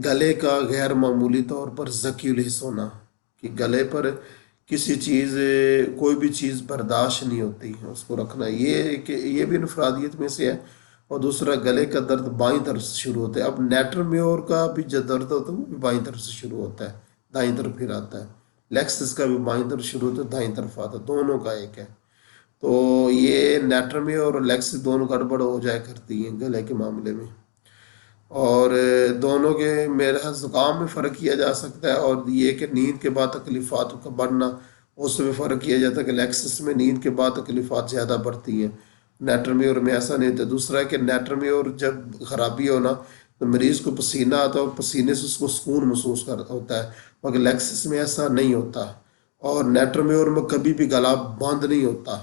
گلے کا غیر معمولی طور پر ذکی الحس ہونا، کہ گلے پر کسی چیز کوئی بھی چیز برداشت نہیں ہوتی اس کو رکھنا، یہ کہ یہ بھی انفرادیت میں سے ہے، اور دوسرا گلے کا درد بائیں طرف سے شروع ہوتا ہے۔ اب نیٹر میور کا بھی جو درد ہوتا ہے وہ بھی بائیں طرف سے شروع ہوتا ہے، دائیں طرف پھر آتا ہے، لیکسس کا بھی بائیں طرف شروع ہوتا ہے، دائیں طرف آتا ہے، دونوں کا ایک ہے۔ تو یہ نیٹرمی اور لیکسس دونوں گڑبڑ ہو جایا کرتی ہیں گلے کے معاملے میں، اور دونوں کے میرے خیال زکام میں فرق کیا جا سکتا ہے، اور یہ کہ نیند کے بعد تکلیفات کا بڑھنا اس میں فرق کیا جاتا ہے کہ لیکسس میں نیند کے بعد تکلیفات زیادہ بڑھتی ہیں، نیٹرمی اور میں ایسا نہیں ہوتا۔ دوسرا ہے کہ نیٹرمی اور جب خرابی ہونا تو مریض کو پسینہ آتا ہے اور پسینے سے اس کو سکون محسوس ہوتا ہے، مگر لیکسس میں ایسا نہیں ہوتا، اور نیٹرمی اور میں کبھی بھی گلا بند نہیں ہوتا،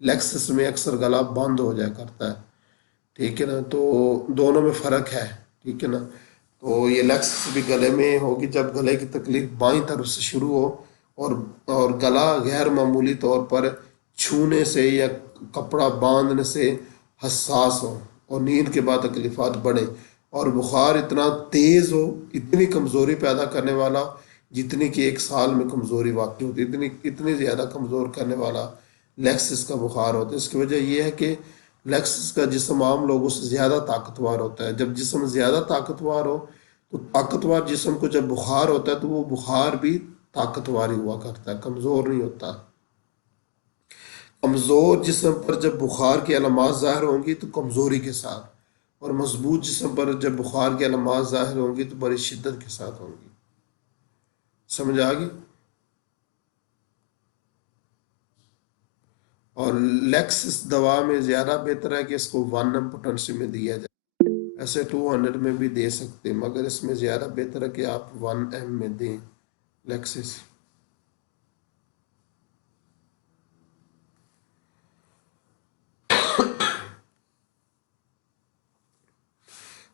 لیکسس میں اکثر گلا بند ہو جایا کرتا ہے، ٹھیک ہے نا، تو دونوں میں فرق ہے، ٹھیک ہے نا۔ تو یہ لیکسس بھی گلے میں ہوگی جب گلے کی تکلیف بائیں طرف سے شروع ہو، اور گلا غیر معمولی طور پر چھونے سے یا کپڑا باندھنے سے حساس ہو، اور نیند کے بعد تکلیفات بڑھیں، اور بخار اتنا تیز ہو، اتنی کمزوری پیدا کرنے والا جتنی کہ 1 سال میں کمزوری واقع ہوتی ہے، اتنی زیادہ کمزور کرنے والا لیکسس کا بخار ہوتا ہے۔ اس کی وجہ یہ ہے کہ لیکسس کا جسم عام لوگوں سے زیادہ طاقتور ہوتا ہے، جب جسم زیادہ طاقتور ہو تو طاقتور جسم کو جب بخار ہوتا ہے تو وہ بخار بھی طاقتور ہی ہوا کرتا ہے، کمزور نہیں ہوتا۔ کمزور جسم پر جب بخار کی علامات ظاہر ہوں گی تو کمزوری کے ساتھ، اور مضبوط جسم پر جب بخار کی علامات ظاہر ہوں گی تو بڑی شدت کے ساتھ ہوں گی۔ سمجھ آ گئی؟ اور لیکسس دوا میں زیادہ بہتر ہے کہ اس کو 1 پوٹنسی میں دیا جائے، ایسے 200 میں بھی دے سکتے، مگر اس میں زیادہ بہتر ہے کہ آپ 1 میں دیں لیکسس۔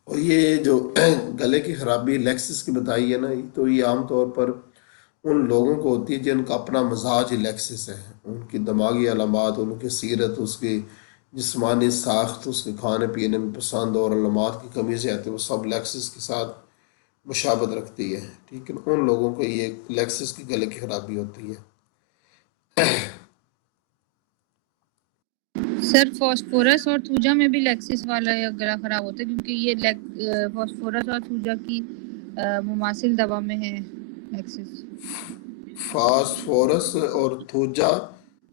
اور یہ جو گلے کی خرابی لیکسس کی بتائی ہے نا، تو یہ عام طور پر ان لوگوں کو ہوتی ہے جن کا اپنا مزاج لیکسس ہے، ان کی دماغی علامات، ان کی سیرت، اس کی جسمانی ساخت، اس کے کھانے پینے میں پسند اور علامات کی کمی سے آتی ہے، وہ سب لیکسس کے ساتھ مشابت رکھتی ہے، ٹھیک ہے، ان لوگوں کو یہ لیکسس کی گلے کی خرابی ہوتی ہے۔ سر فاسفورس اور تھوجا میں بھی لیکسس والا گلا خراب ہوتا ہے، کیونکہ یہ فاسفورس اور تھوجا کی مماثل دوا میں ہے لیکسس۔ فاسفورس اور تھوجا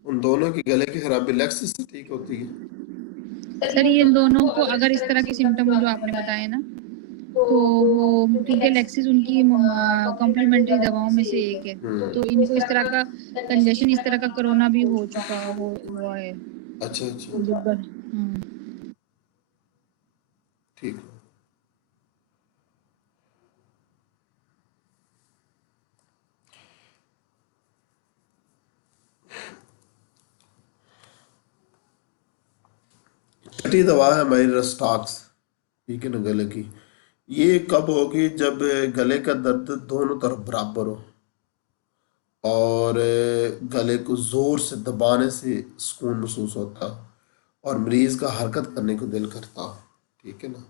ان دونوں کی گلے کی خرابی لیکسس سے ٹھیک ہوتی ہے۔ سر یہ دونوں کو اگر اس طرح کے سمٹم جو آپ نے بتائے نا، تو وہ کیونکہ لیکسس ان کی کمپلیمنٹری دواؤں میں سے ایک ہے، تو ان کو اس طرح کا کنجیشن، اس طرح کا کرونا بھی ہو چکا ہوا ہے۔ اچھا اچھا، ٹھیک ہے۔ چھٹی دوا ہے ہماری رسٹاکس، ٹھیک ہے نا، گلے کی۔ یہ کب ہوگی؟ جب گلے کا درد دونوں طرف برابر ہو، اور گلے کو زور سے دبانے سے سکون محسوس ہوتا، اور مریض کا حرکت کرنے کو دل کرتا، ٹھیک ہے نا،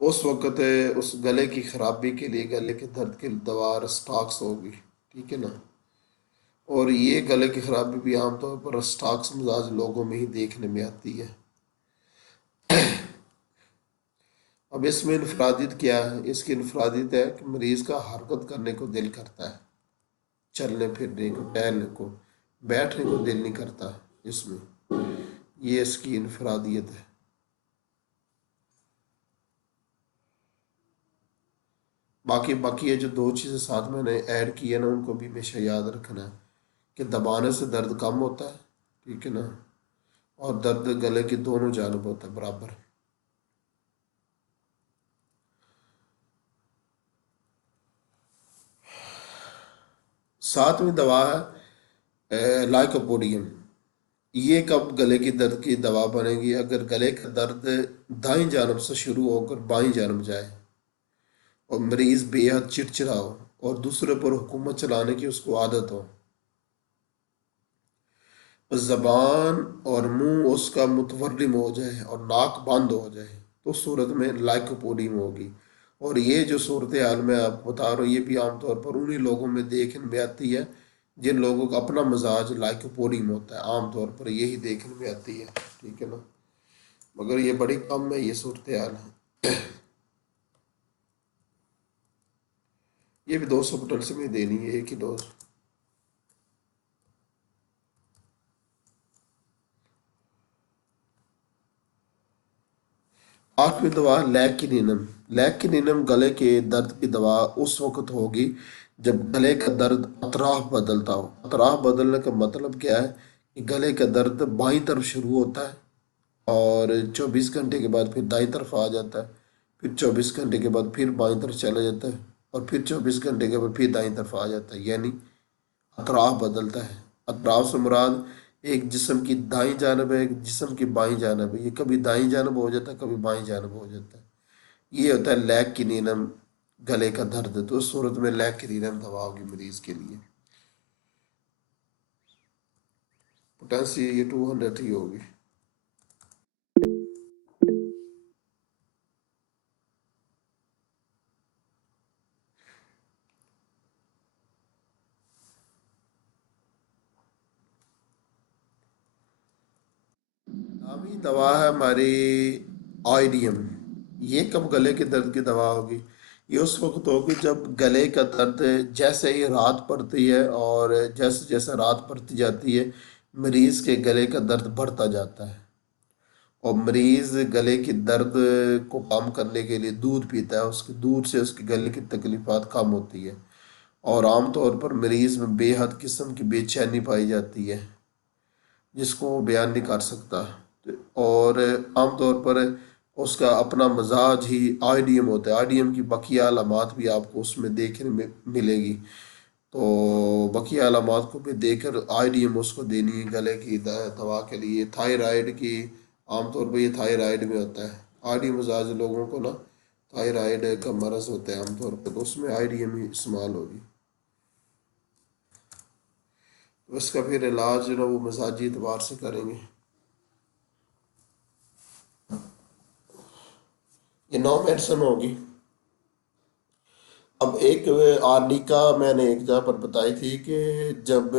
اس وقت اس گلے کی خرابی کے لیے، گلے کے درد کے دوا رسٹاکس ہوگی، ٹھیک ہے نا۔ اور یہ گلے کی خرابی بھی عام طور پر رسٹاکس مزاج لوگوں میں ہی دیکھنے میں آتی ہے۔ اب اس میں انفرادیت کیا ہے؟ اس کی انفرادیت ہے کہ مریض کا حرکت کرنے کو دل کرتا ہے، چلنے پھرنے کو، ٹہلنے کو، بیٹھنے کو دل نہیں کرتا، اس میں یہ اس کی انفرادیت ہے. باقی یہ جو دو چیزیں ساتھ میں نے ایڈ کی ہے نا ان کو بھی ہمیشہ یاد رکھنا ہے کہ دبانے سے درد کم ہوتا ہے, ٹھیک ہے نا, اور درد گلے کی دونوں جانب ہوتا ہے برابر. ساتویں دوا ہے لائکوپوڈیم. یہ کب گلے کی درد کی دوا بنے گی؟ اگر گلے کا درد دائیں جانب سے شروع ہو کر بائیں جانب جائے اور مریض بے حد چڑچڑا ہو اور دوسرے پر حکومت چلانے کی اس کو عادت ہو, زبان اور منہ اس کا متورم ہو جائے اور ناک بند ہو جائے تو صورت میں لائکوپوڈیم ہوگی. اور یہ جو صورتحال میں آپ بتا رہا ہوں یہ بھی عام طور پر انہی لوگوں میں دیکھنے میں آتی ہے جن لوگوں کا اپنا مزاج لائکوپوڈیم ہوتا ہے. عام طور پر یہی دیکھنے میں آتی ہے, ٹھیک ہے نا, مگر یہ بڑی کم ہے یہ صورتحال ہے. یہ بھی 200 بوتل سے میں دینی ہے, ایک ہی ڈوز. آٹھویں دوا لیکینینم. لیکینینم گلے کے درد کی دوا اس وقت ہوگی جب گلے کا درد اطراف بدلتا ہو. اطراف بدلنے کا مطلب کیا ہے کہ گلے کا درد بائیں طرف شروع ہوتا ہے اور 24 گھنٹے کے بعد پھر دائیں طرف آ جاتا ہے, پھر 24 گھنٹے کے بعد پھر بائیں طرف چلا جاتا ہے اور پھر 24 گھنٹے کے بعد پھر دائیں طرف آ جاتا ہے, یعنی اطراف بدلتا ہے. اطراف سے مراد ایک جسم کی دائیں جانب ہے, ایک جسم کی بائیں جانب ہے. یہ کبھی دائیں جانب ہو جاتا ہے, کبھی بائیں جانب ہو جاتا ہے. یہ ہوتا ہے لیکینینم گلے کا درد. تو اس صورت میں لیکینینم دوا ہوگی مریض کے لیے. پوٹینسی یہ 200 ہی ہوگی. نامی دوا ہے ہماری آئیڈیم. یہ کب گلے کے درد کی دوا ہوگی؟ یہ اس وقت ہوگی جب گلے کا درد جیسے ہی رات پڑتی ہے اور جیسے جیسے رات پڑتی جاتی ہے مریض کے گلے کا درد بڑھتا جاتا ہے اور مریض گلے کی درد کو کم کرنے کے لیے دودھ پیتا ہے. اس کے دودھ سے اس کے گلے کی تکلیفات کم ہوتی ہے اور عام طور پر مریض میں بے حد قسم کی بے چینی پائی جاتی ہے جس کو وہ بیان نہیں کر سکتا. اور عام طور پر اس کا اپنا مزاج ہی آئیڈیم ہوتا ہے. آئیڈیم کی بقیہ علامات بھی آپ کو اس میں دیکھنے میں ملے گی, تو بقیہ علامات کو بھی دیکھ کر آئیڈیم اس کو دینی ہے گلے کی دوا کے لیے. تھائرائڈ کی عام طور پر یہ تھائرائڈ میں ہوتا ہے. آئیڈیم مزاج لوگوں کو نا تھائرائڈ کا مرض ہوتا ہے عام طور پر, تو اس میں آئیڈیم ہی استعمال ہوگی. اس کا پھر علاج جو نا وہ مزاجی اعتبار سے کریں گے. یہ 9 میڈیسن ہوگی. اب ایک آرنیکا میں نے ایک جگہ پر بتائی تھی کہ جب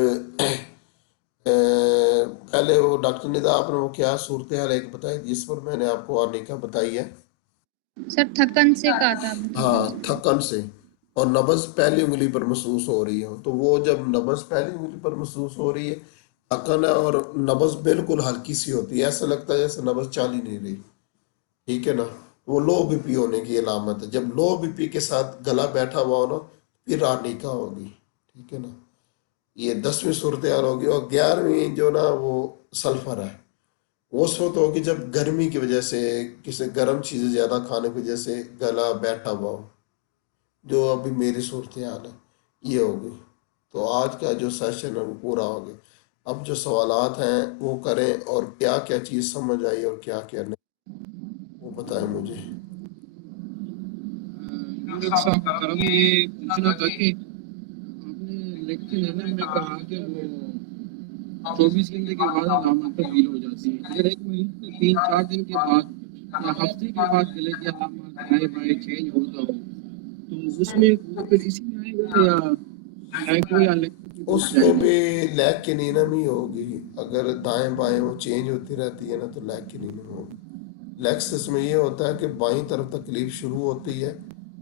پہلے وہ ڈاکٹر ندا آپ نے وہ کیا صورتحال ایک بتائی جس پر میں نے آپ کو آرنیکا بتائی ہے. سر تھکن سے کہا تھا. ہاں تھکن سے, اور نبض پہلی انگلی پر محسوس ہو رہی ہو. تو وہ جب نبض پہلی انگلی پر محسوس ہو رہی ہے تھکن ہے اور نبض بالکل ہلکی سی ہوتی ہے, ایسا لگتا ہے جیسے نبض چل ہی نہیں رہی, ٹھیک ہے نا, وہ لو بی پی ہونے کی علامت ہے. جب لو بی پی کے ساتھ گلا بیٹھا ہوا ہو نا پھر آرنیکا ہوگی, ٹھیک ہے نا. یہ 10ویں صورتحال ہوگی. اور 11ویں جو نا وہ سلفر ہے. وہ اس وقت ہوگی جب گرمی کی وجہ سے کسی گرم چیزیں زیادہ کھانے کی وجہ سے گلا بیٹھا ہوا ہو, جو ابھی میری صورتحال ہے یہ ہوگی. تو آج کا جو سیشن ہے وہ پورا ہو گیا. اب جو سوالات ہیں وہ کریں اور کیا کیا چیز سمجھ آئی اور کیا کیا نہیں وہ بتائیں مجھے. ڈاکٹر صاحب کرم یہ پوچھنا تھا کہ آپ نے لیکن میں کہا کہ وہ 24 گھنٹے کے بعد علامات تبدیل ہو جاتی ہیں. اگر ایک مریض کو 3-4 دن کے بعد یا ہفتے کے بعد گلے کی علامات دائیں بائیں چینج ہوتا ہو تو اس میں وہ پھر اسی میں آئے گا یا ٹائپو یا اس میں بھی لیکینینم ہی ہوگی. اگر دائیں بائیں وہ چینج ہوتی رہتی ہے نا تو لیکینینم ہوگی. لیکسس میں یہ ہوتا ہے کہ بائیں طرف تکلیف شروع ہوتی ہے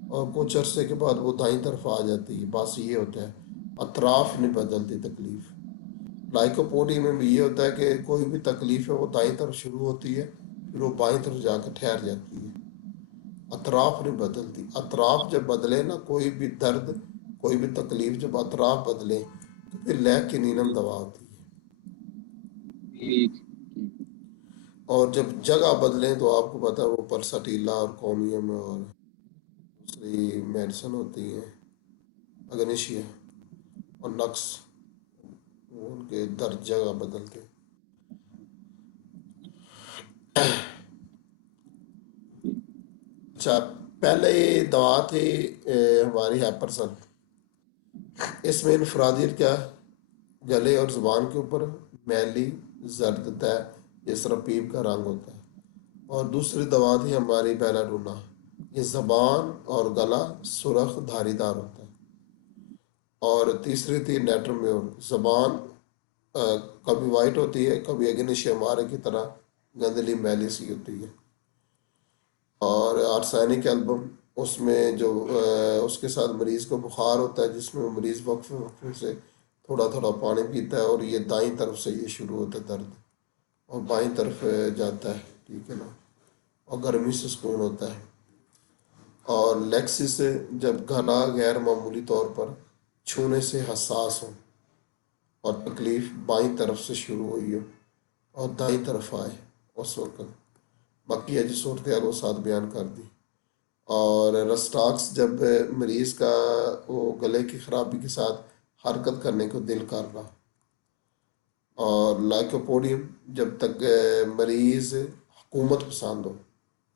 اور کچھ عرصے کے بعد وہ دائیں طرف آ جاتی ہے, بس یہ ہوتا ہے, اطراف نہیں بدلتی تکلیف. لائکوپوڈی میں بھی یہ ہوتا ہے کہ کوئی بھی تکلیف ہے وہ دائیں طرف شروع ہوتی ہے پھر وہ بائیں طرف جا کے ٹھہر جاتی ہے، اطراف نہیں بدلتی. اطراف جب بدلے نا، کوئی بھی درد، کوئی بھی تکلیف جب اطراف بدلے تو پھر لیگ کنینم دوا ہوتی ہے. ٹھیک اور جب جگہ بدلیں تو آپ کو پتا ہے وہ پرسٹیلا اور کومیم اور دوسری میڈیسن ہوتی ہیں اگنیشیا اور نقص، وہ ان کے درد جگہ بدلتے. اچھا، پہلے یہ دوا تھی ہماری ہیپرسن، اس میں انفرادیت کیا ہے؟ گلے اور زبان کے اوپر میلی زرد طے جس طرح پیپ کا رنگ ہوتا ہے. اور دوسری دوا تھی ہماری بیلاڈونا، یہ زبان اور گلا سرخ دھاری دار ہوتا ہے. اور تیسری تھی نیٹرمیور، زبان کبھی وائٹ ہوتی ہے کبھی اگنیشیا مارے کی طرح گندلی میلی سی ہوتی ہے. اور آرسینک البم، اس میں جو اس کے ساتھ مریض کو بخار ہوتا ہے جس میں مریض وقفے وقفے سے تھوڑا تھوڑا پانی پیتا ہے، اور یہ دائیں طرف سے یہ شروع ہوتا ہے درد اور بائیں طرف جاتا ہے، ٹھیک ہے نا، اور گرمی سے سکون ہوتا ہے. اور لیکسس سے جب گلا غیر معمولی طور پر چھونے سے حساس ہو اور تکلیف بائیں طرف سے شروع ہوئی ہو اور دائیں طرف آئے اس وقت. باقی ہے جو صورتحال وہ ساتھ بیان کر دی. اور رسٹاکس جب مریض کا وہ گلے کی خرابی کے ساتھ حرکت کرنے کو دل کر رہا. اور لائکوپوڈیم جب تک مریض حکومت پسند ہو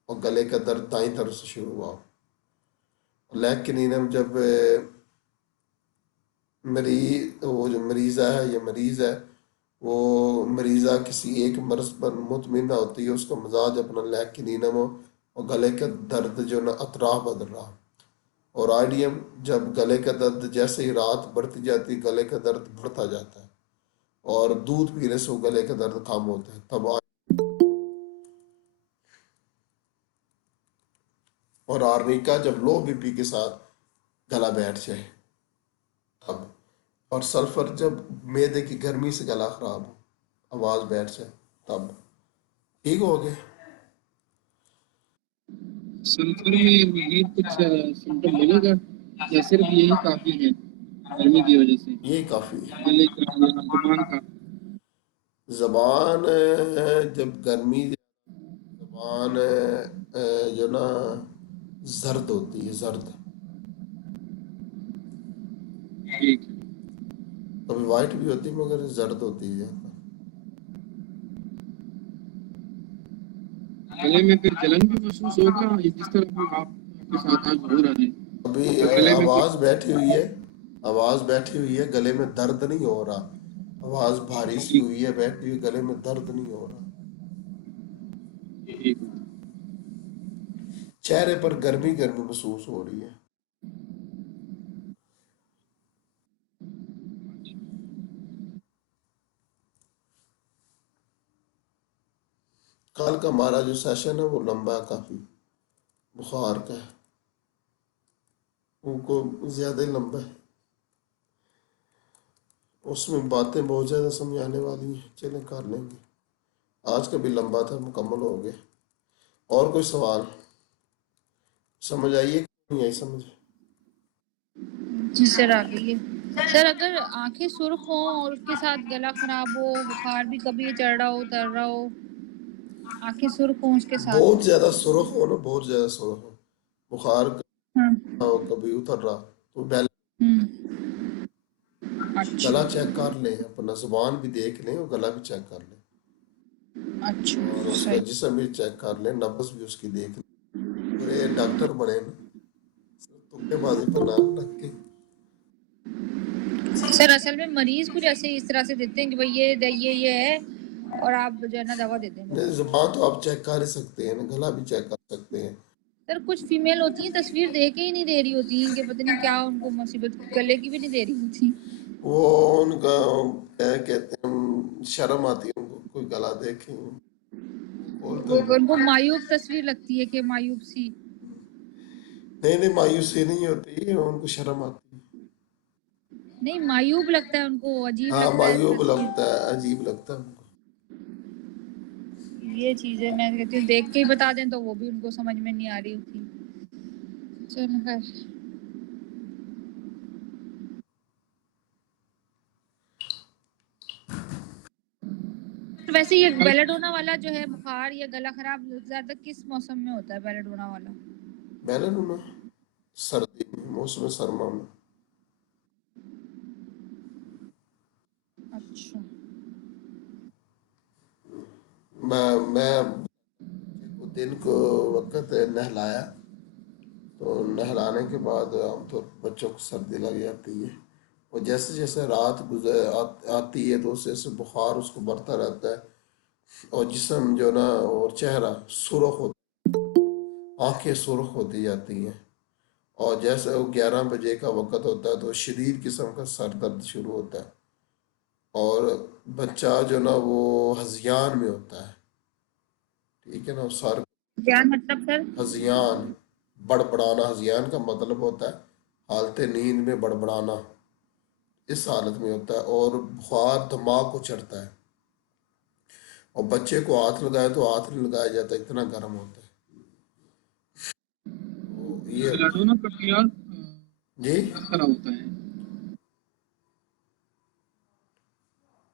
اور گلے کا درد دائیں طرف سے شروع ہوا ہو. لیگ کنینم جب وہ جو مریضہ ہے یا مریض ہے وہ مریضہ کسی ایک مرض پر مطمئنہ ہوتی ہے، اس کا مزاج اپنا لیگ کنینم ہو اور گلے کا درد جو نا اطراف بدل رہا. اور آئیڈیم جب گلے کا درد جیسے ہی رات بڑھتی جاتی گلے کا درد بڑھتا جاتا ہے اور دودھ پینے سے وہ گلے کا درد کم ہوتا ہے تب اور آرنیکا جب لو بی پی کے ساتھ گلا بیٹھ جائے تب. اور سلفر جب معدے کی گرمی سے گلا خراب ہو، آواز بیٹھ جائے تب. ٹھیک ہو گئے؟ سلفر میں مزید کچھ سمٹم ملے گا یا صرف یہی کافی ہے گرمی کی وجہ سے؟ یہی کافی ہے. گلے کا یا زبان کا؟ زبان جب گرمی، زبان جو نا زرد ہوتی ہے، زرد، ٹھیک ہے. کبھی وائٹ بھی ہوتی ہے مگر زرد ہوتی ہے زیادہ. گلے میں پھر جلن بھی محسوس ہوگا جس طرح آپ کے ساتھ آج ہو رہا ہے؟ ابھی اگر گلے میں آواز بیٹھی ہوئی ہے، آواز بیٹھی ہوئی ہے، گلے میں درد نہیں ہو رہا، آواز بھاری سی ٹھیک ہوئی ہے بیٹھی ہوئی، گلے میں درد نہیں ہو رہا. ٹھیک چہرے پر گرمی گرمی محسوس ہو رہی ہے. کل کا ہمارا جو سیشن ہے وہ لمبا ہے کافی، بخار کا ہے، وہ کو زیادہ ہی لمبا ہے، اس میں باتیں بہت زیادہ سمجھانے والی ہیں. چلیں کر لیں گے. آج کا بھی لمبا تھا، مکمل ہو گیا. اور کوئی سوال سمجھ آئیے کہ نہیں آئی سمجھ؟ جی سر آ گئی ہے سر. اگر آنکھیں سرخ ہوں اور اس کے ساتھ گلا خراب ہو، بخار بھی کبھی چڑھ رہا ہو اتر رہا ہو، آنکھیں سرخ ہوں اس کے ساتھ؟ بہت زیادہ سرخ ہو نا، بہت زیادہ سرخ ہو، بخار ہاں. ہو کبھی اتر رہا تو اچھا گلا چیک کر لیں، اپنا زبان بھی دیکھ لیں اور گلا بھی چیک کر لیں اور اچھا اس کا صحیح. جسم بھی چیک کر لیں، نبض بھی اس کی دیکھ لیں. پورے ڈاکٹر بنے نا، تکے بازی پر نہ رکھ کے. سر اصل میں مریض کچھ ایسے اس طرح سے دیتے ہیں کہ بھائی یہ ہے اور آپ جو ہے نا دوا دے دیں نہیں، بس. زبان تو آپ چیک کر ہی سکتے ہیں نا، گلا بھی چیک کر سکتے ہیں. سر کچھ فیمیل ہوتی ہیں تصویر دے کے ہی نہیں دے رہی ہوتی ہیں کہ پتہ نہیں کیا ان کو مصیبت، گلے کی بھی نہیں دے رہی ہوتی. وہ ان کا کیا کہتے ہیں، شرم آتی ہے ان کو، کوئی گلا دیکھیں بولتے نہیں. ان کو مایوب تصویر لگتی ہے کہ مایوب سی. نہیں مایوسی نہیں ہوتی، ان کو شرم آتی ہے. نہیں معیوب لگتا ہے ان کو, عجیب ہاں لگتا ہے مایوب ہر چیز. لگتا ہے, عجیب لگتا ہے ان کو. یہ چیزیں میں کہتی ہوں دیکھ کے ہی بتا دیں تو وہ بھی ان کو سمجھ میں نہیں آ رہی ہوتی. چلو خیر. ویسے یہ بیلاڈونا والا جو ہے بخار یا گلا خراب زیادہ کس موسم میں ہوتا ہے بیلاڈونا والا؟ بیلاڈونا سردی میں, موسم سرما میں. اچھا. میں دن کو وقت نہلایا تو نہلانے کے بعد عام طور پر بچوں کو سردی لگ جاتی ہے, اور جیسے جیسے رات آتی ہے تو اسے سے بخار اس کو بڑھتا رہتا ہے, اور جسم جو نا اور چہرہ سرخ ہوتا, آنکھیں سرخ ہوتی جاتی ہیں, اور جیسے وہ 11 بجے کا وقت ہوتا ہے تو شدید قسم کا سر درد شروع ہوتا ہے, اور بچہ جو نا وہ ہذیان میں ہوتا ہے, ٹھیک ہے نا, سر کیا مطلب سر؟ ہذیان بڑبڑانا, ہذیان کا مطلب ہوتا ہے حالت نیند میں بڑبڑانا, اس حالت میں ہوتا ہے, اور بخار دماغ کو چڑھتا ہے, اور بچے کو ہاتھ لگائے تو ہاتھ نہیں لگایا جاتا, اتنا گرم ہوتا ہے. تو یہ بیلاڈونا کا پیاز جی کس طرح ہوتا ہے؟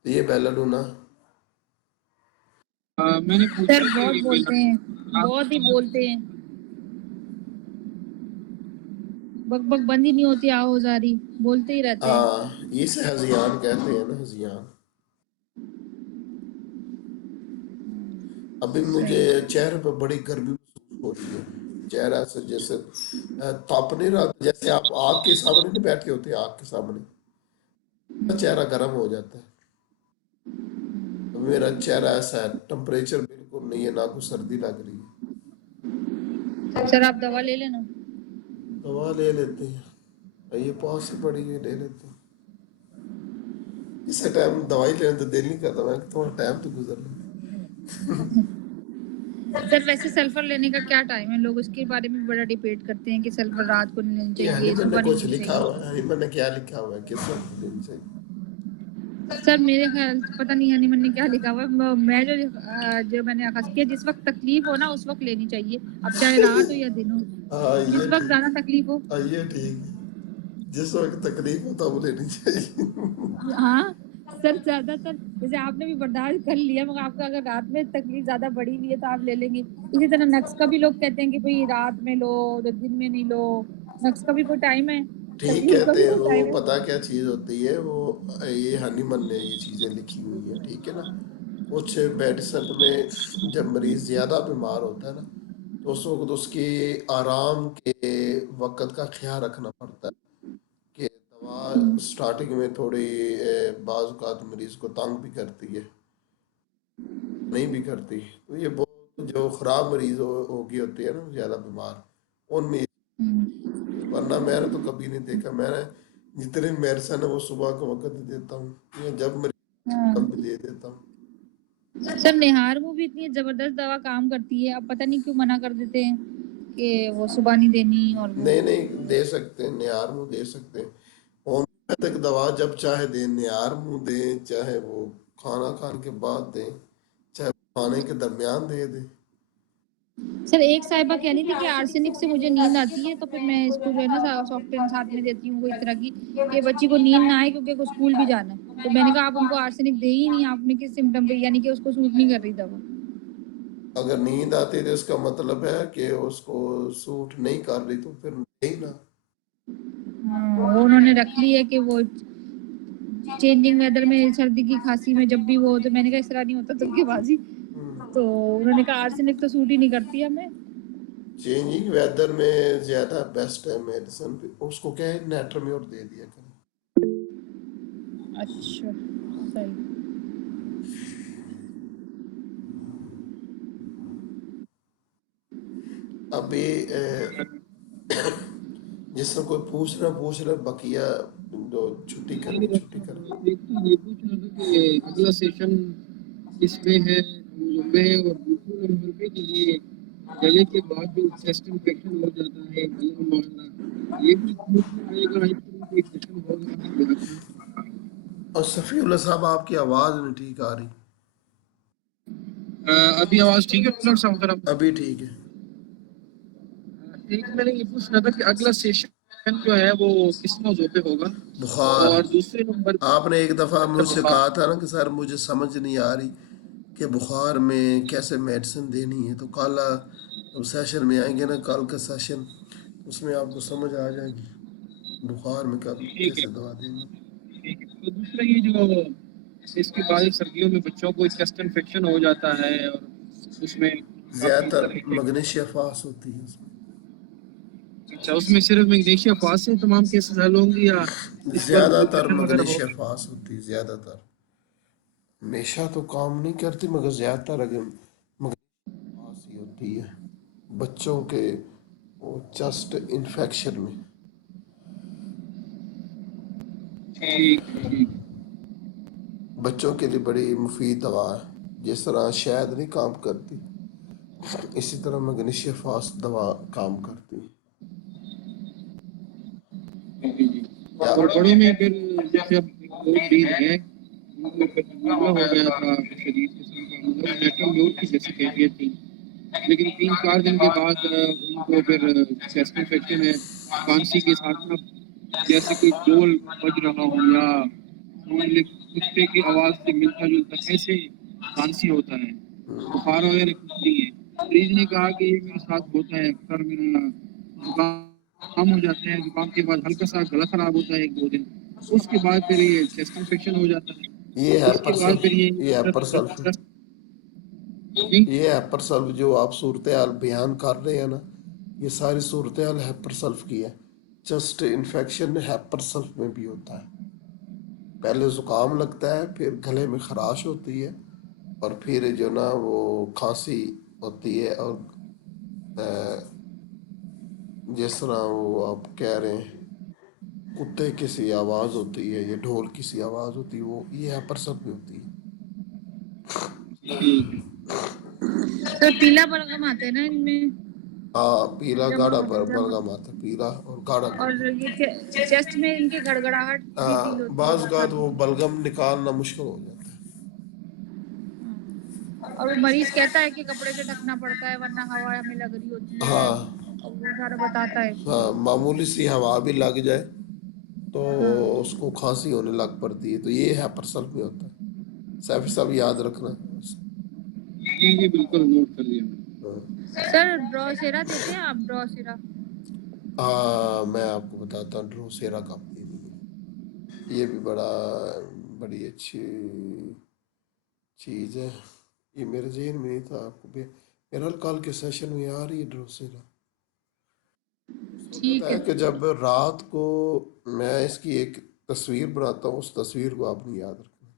یہ بیلاڈونا میں نے سر پوچھا بہت کہ بولتے ہیں, بہت ہی بولتے ہیں, بک بک بند ہی نہیں ہوتی, آواز آ رہی, بولتے ہی رہتے ہیں. ہاں یہ سے ہذیان کہتے ہیں نا, ہذیان. ابھی مجھے صحیح. چہرے پہ بڑی گرمی محسوس ہو رہی ہے, چہرہ سے جیسے تپ نہیں رہا, جیسے آپ آگ کے سامنے نہیں بیٹھے ہوتے, آگ کے سامنے چہرہ گرم ہو جاتا ہے. ابھی میرا چہرہ ایسا ہے, ٹمپریچر بالکل نہیں ہے, نہ کوئی سردی لگ رہی ہے. سر آپ دوا لے لینا. دوا لے لیتے ہیں, یہ پاس ہی پڑی ہے, لے لیتے ہیں. اسے ٹائم دوائی لینے تو دل نہیں کرتا, میں تھوڑا ٹائم تو گزر لوں. سر ویسے سلفر لینے کا کیا ٹائم ہے؟ لوگ اس کے بارے میں بڑا ڈیبیٹ کرتے ہیں کہ سلفر رات کو نہیں لینی یہ چاہیے, ہنی من نے صبح نہیں کچھ لینی لکھا چاہیے. ہوا ہے, ہنی من نے کیا لکھا ہوا ہے, کس وقت لینی چاہیے؟ سر میرے خیال پتہ نہیں ہنی من نے کیا لکھا ہوا ہے, میں جو میں نے اخذ کیا جس وقت تکلیف ہو نا اس وقت لینی چاہیے, اب چاہے رات ہو یا دن ہو, ہاں جس یہ وقت ٹھیک, زیادہ تکلیف ہو. ہاں یہ ٹھیک ہے, جس وقت تکلیف ہوتا وہ لینی چاہیے. ہاں سر زیادہ تر جیسے آپ نے بھی برداشت کر لیا, مگر آپ کو اگر رات میں تکلیف زیادہ بڑی ہوئی ہے تو آپ لے لیں گے. اسی طرح نقص کا بھی لوگ کہتے ہیں کہ بھئی رات میں لو, دن میں نہیں لو, نقص کا بھی کوئی ٹائم ہے, ٹھیک تکلیف کا کہتے بھی ہیں, کوئی وہ ٹائم ہے. پتہ کیا چیز ہوتی ہے, وہ یہ ہنی من نے یہ چیزیں لکھی ہوئی ہیں, ٹھیک ہے نا. کچھ میڈیسن میں جب مریض زیادہ بیمار ہوتا ہے نا تو اس وقت اس کی آرام کے وقت کا خیال رکھنا پڑتا ہے, کہ دوا سٹارٹنگ میں تھوڑی بعض اوقات مریض کو تنگ بھی کرتی ہے, نہیں بھی کرتی. تو یہ بہت جو خراب مریض ہوگی ہوتی ہے نا, زیادہ بیمار, ان میں ورنہ میں نے تو کبھی نہیں دیکھا. میں نے جتنی میڈیسن ہے وہ صبح کے وقت ہی دیتا ہوں, یا جب مریض ہاں تب بھی دے دیتا ہوں. سر نہار وہ بھی اتنی زبردست دوا کام کرتی ہے, اب پتہ نہیں کیوں منع کر دیتے ہیں کہ وہ صبح نہیں دینی, اور وہ نہیں نہیں دے سکتے ہیں, نیار منہ دے سکتے ہیں. ہومیوپیتھک دوا جب چاہے دیں, نیار منہ دیں, چاہے وہ کھانا کھانے کے بعد دیں, چاہے کھانے کے درمیان دے دیں. سر ایک صاحبہ کہہ رہی تھی کہ آرسینک سے مجھے نیند آتی ہے, تو پھر میں اس کو جو ہے نا سافٹ ویئر ساتھ میں دیتی ہوں, وہ اس طرح کی کہ بچی کو نیند نہ آئے کیونکہ کو اسکول بھی جانا ہے. تو میں نے کہا آپ ان کو آرسینک دے ہی نہیں, آپ نے کس سمٹم پہ, یعنی کہ اس کو سوٹ نہیں کر رہی دوا. اگر نیند آتی تو اس کا مطلب ہے کہ اس کو سوٹ نہیں کر رہی, تو پھر نہیں نا. وہ انہوں نے رکھ لی ہے کہ وہ چینجنگ ویدر میں, سردی کی کھانسی میں جب بھی وہ, تو میں نے کہا اس طرح نہیں ہوتا تم کے بازی, تو انہوں نے کہا آرسینک تو سوٹ ہی نہیں کرتی ہمیں. چینجنگ ویدر میں زیادہ بیسٹ ہے میڈیسن, اس کو کیا ہے نیٹرمیور دے دیا کریں. اچھا صحیح. ابھی جس سے کوئی پوچھ رہا بقیہ جو چھٹی کرنی چھٹی کر. ایک تو یہ پوچھ رہا تھا کہ اگلا سیشن کس میں ہے, میں, اور دوسرے نمبر پہ کہ یہ گلے کے بعد جو چیسٹ انفیکشن ہو جاتا ہے, گلا مارنا, یہ بھی گروپ میں آئے گا. ایک سیشن ہوگا. اور صفی اللہ صاحب آپ کی آواز نہیں ٹھیک آ رہی. ابھی آواز ٹھیک ہے ڈاکٹر صاحب طرف؟ ابھی ٹھیک ہے. ایک میں نے یہ پوچھنا تھا کہ اگلا سیشن جو ہے وہ کس موضوع پہ ہوگا؟ بخار. اور دوسرے نمبر آپ نے ایک دفعہ مجھ سے بخار. کہا تھا نا کہ سر مجھے سمجھ نہیں آ رہی کہ بخار میں کیسے میڈیسن دینی ہے. تو کل سیشن میں آئیں گے نا، کل کا سیشن، اس میں آپ کو سمجھ آ جائے گی بخار میں کب ٹھیک ہے کیسے دوا دیں گے. ٹھیک ہے. تو دوسرا یہ جو اس کے بعد سردیوں میں بچوں کو چیسٹ انفیکشن ہو جاتا ہے اور اس میں زیادہ کافی تر طریقے. مگنیشیا فاس ہوتی ہے اس میں. اچھا، اس میں صرف میگنیشیا فاس سے تمام کیسز حل ہوں گی یا اس کے بعد زیادہ تر نیوٹریشن وغیرہ مگنیشیا ہوگا؟ فاس ہوتی ہے. زیادہ تر ہمیشہ تو کام نہیں کرتی، مگر زیادہ تر اگر مگنیشیا فاس ہی ہوتی ہے بچوں کے وہ چیسٹ انفیکشن میں. ٹھیک ٹھیک. بچوں کے لیے بڑی مفید دوا ہے. جس طرح شہد نہیں کام کرتی، اسی طرح مگنیشیا فاس دوا کام کرتی ہے. جی جی. یا اور بڑوں میں پھر جیسے اب دو مریض ہیں ان کو پھر معاملہ ہو گیا تھا شدید قسم کا، مطلب میٹل میوٹ کی جیسی کیفیت تھی، لیکن 3-4 دن کے بعد ان کو پھر چیسٹ انفیکشن ہے کھانسی کے ساتھ ساتھ، جیسے کوئی ڈول بج رہا ہو یا سمجھ لے کتے کی آواز سے ملتا جلتا ایسے کھانسی ہوتا ہے، بخار وغیرہ کچھ نہیں ہے. مریض نے کہا کہ یہ میرے ساتھ ہوتا ہے اکثر، میرا زکام ہو جاتا ہے، زکام کے بعد ہلکا سا گلا خراب ہوتا ہے 1-2 دن، اس کے بعد پھر یہ چیسٹ انفیکشن ہو جاتا ہے، یہ اس کے بعد پھر یہ ہیپر سلف یہ ہیپر سلف جو آپ صورتحال بیان کر رہے ہیں نا، یہ ساری صورتحال ہیپر سلف کی ہے. چیسٹ انفیکشن ہیپر سلف میں بھی ہوتا ہے. پہلے زکام لگتا ہے، پھر گلے میں خراش ہوتی ہے، اور پھر جو نا وہ کھانسی ہوتی ہے. اور جس طرح وہ آپ کہہ رہے ہیں کتے کسی آواز ہوتی ہے یا ڈھول کسی آواز ہوتی ہے، وہ یہ ہیپر سلف میں ہوتی ہے. سر پیلا بلغم آتا ہے نا ان میں؟ ہاں، پیلا جب گاڑھا جب بلغم آتا ہے، پیلا اور گاڑھا اور بلغم. یہ چیسٹ میں ان کی گڑگڑاہٹ بھی فیل ہوتی ہے بعض بہت اوقات وہ ساری. بلغم نکالنا مشکل ہو جاتا ہے. اور وہ مریض کہتا ہے کہ کپڑے سے ڈھکنا پڑتا ہے ورنہ ہوا ہمیں لگ رہی ہوتی ہے، ہاں اور وہ سارا بتاتا ہے. ہاں، معمولی سی ہوا بھی لگ جائے تو ہاں اس کو کھانسی ہونے لگ پڑتی ہے. تو یہ ہیپر سلف میں ہوتا ہے. سیفی صاحب یاد رکھنا. جی جی بالکل نوٹ کر لیا. ہاں. سر ڈروسیرا دیتے ہیں آپ؟ ڈروسیرا میں آپ کو بتاتا ہوں ڈروسیرا کا یہ بھی بڑی اچھی چیز ہے. یہ میرے ذہن میں نہیں تھا. آپ کو میرا کال کے سیشن میں آ رہی ہے ڈروسیرا. ٹھیک ہے. کہ جب رات کو میں اس کی ایک تصویر بناتا ہوں، اس تصویر کو آپ نے یاد رکھنا.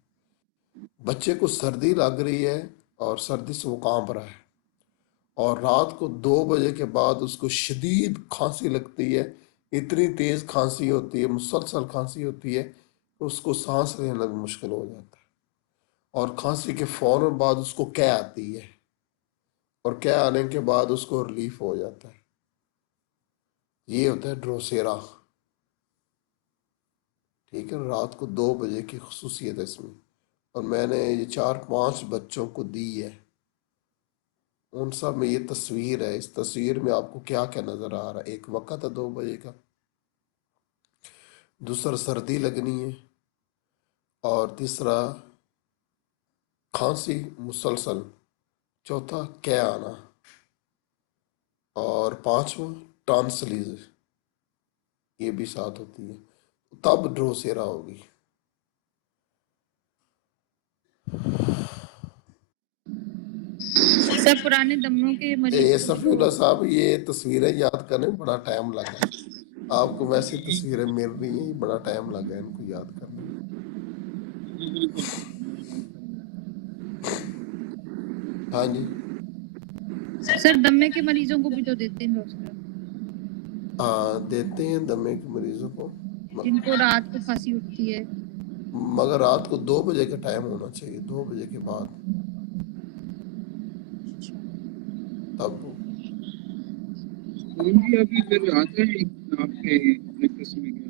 بچے کو سردی لگ رہی ہے اور سردی سے وہ کانپ رہا ہے، اور رات کو 2 بجے کے بعد اس کو شدید کھانسی لگتی ہے. اتنی تیز کھانسی ہوتی ہے، مسلسل کھانسی ہوتی ہے کہ اس کو سانس لینا بھی مشکل ہو جاتا ہے. اور کھانسی کے فوراً بعد اس کو کیا آتی ہے، اور کیا آنے کے بعد اس کو ریلیف ہو جاتا ہے. یہ ہوتا ہے ڈروسیرا. ٹھیک ہے، رات کو 2 بجے کی خصوصیت ہے اس میں. اور میں نے یہ 4-5 بچوں کو دی ہے. ان سب میں یہ تصویر ہے. اس تصویر میں آپ کو کیا کیا نظر آ رہا ہے؟ ایک وقت ہے 2 بجے کا، دوسرا سردی لگنی ہے، اور تیسرا کھانسی مسلسل، چوتھا کیا آنا، اور 5واں ٹانسلیز یہ بھی ساتھ ہوتی ہے. تب ڈروسیرا ہوگی. سر پرانے دموں کے مریض صفی اللہ صاحب یہ تصویریں یاد کرنے میں بڑا ٹائم لگا. آپ کو ویسی تصویریں مل رہی ہیں، بڑا ٹائم لگا ان کو یاد کرنے میں. ہاں جی. سر دمے کے مریضوں کو بھی تو دیتے ہیں ڈروسیرا؟ ہاں دیتے ہیں دمے کے مریضوں کو، جن کو رات کو کھانسی اٹھتی ہے. مگر رات کو 2 بجے کا ٹائم ہونا چاہیے، 2 بجے کے بعد تب. ابھی پھر آتے ہیں آپ کے پریکٹس میں کیا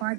5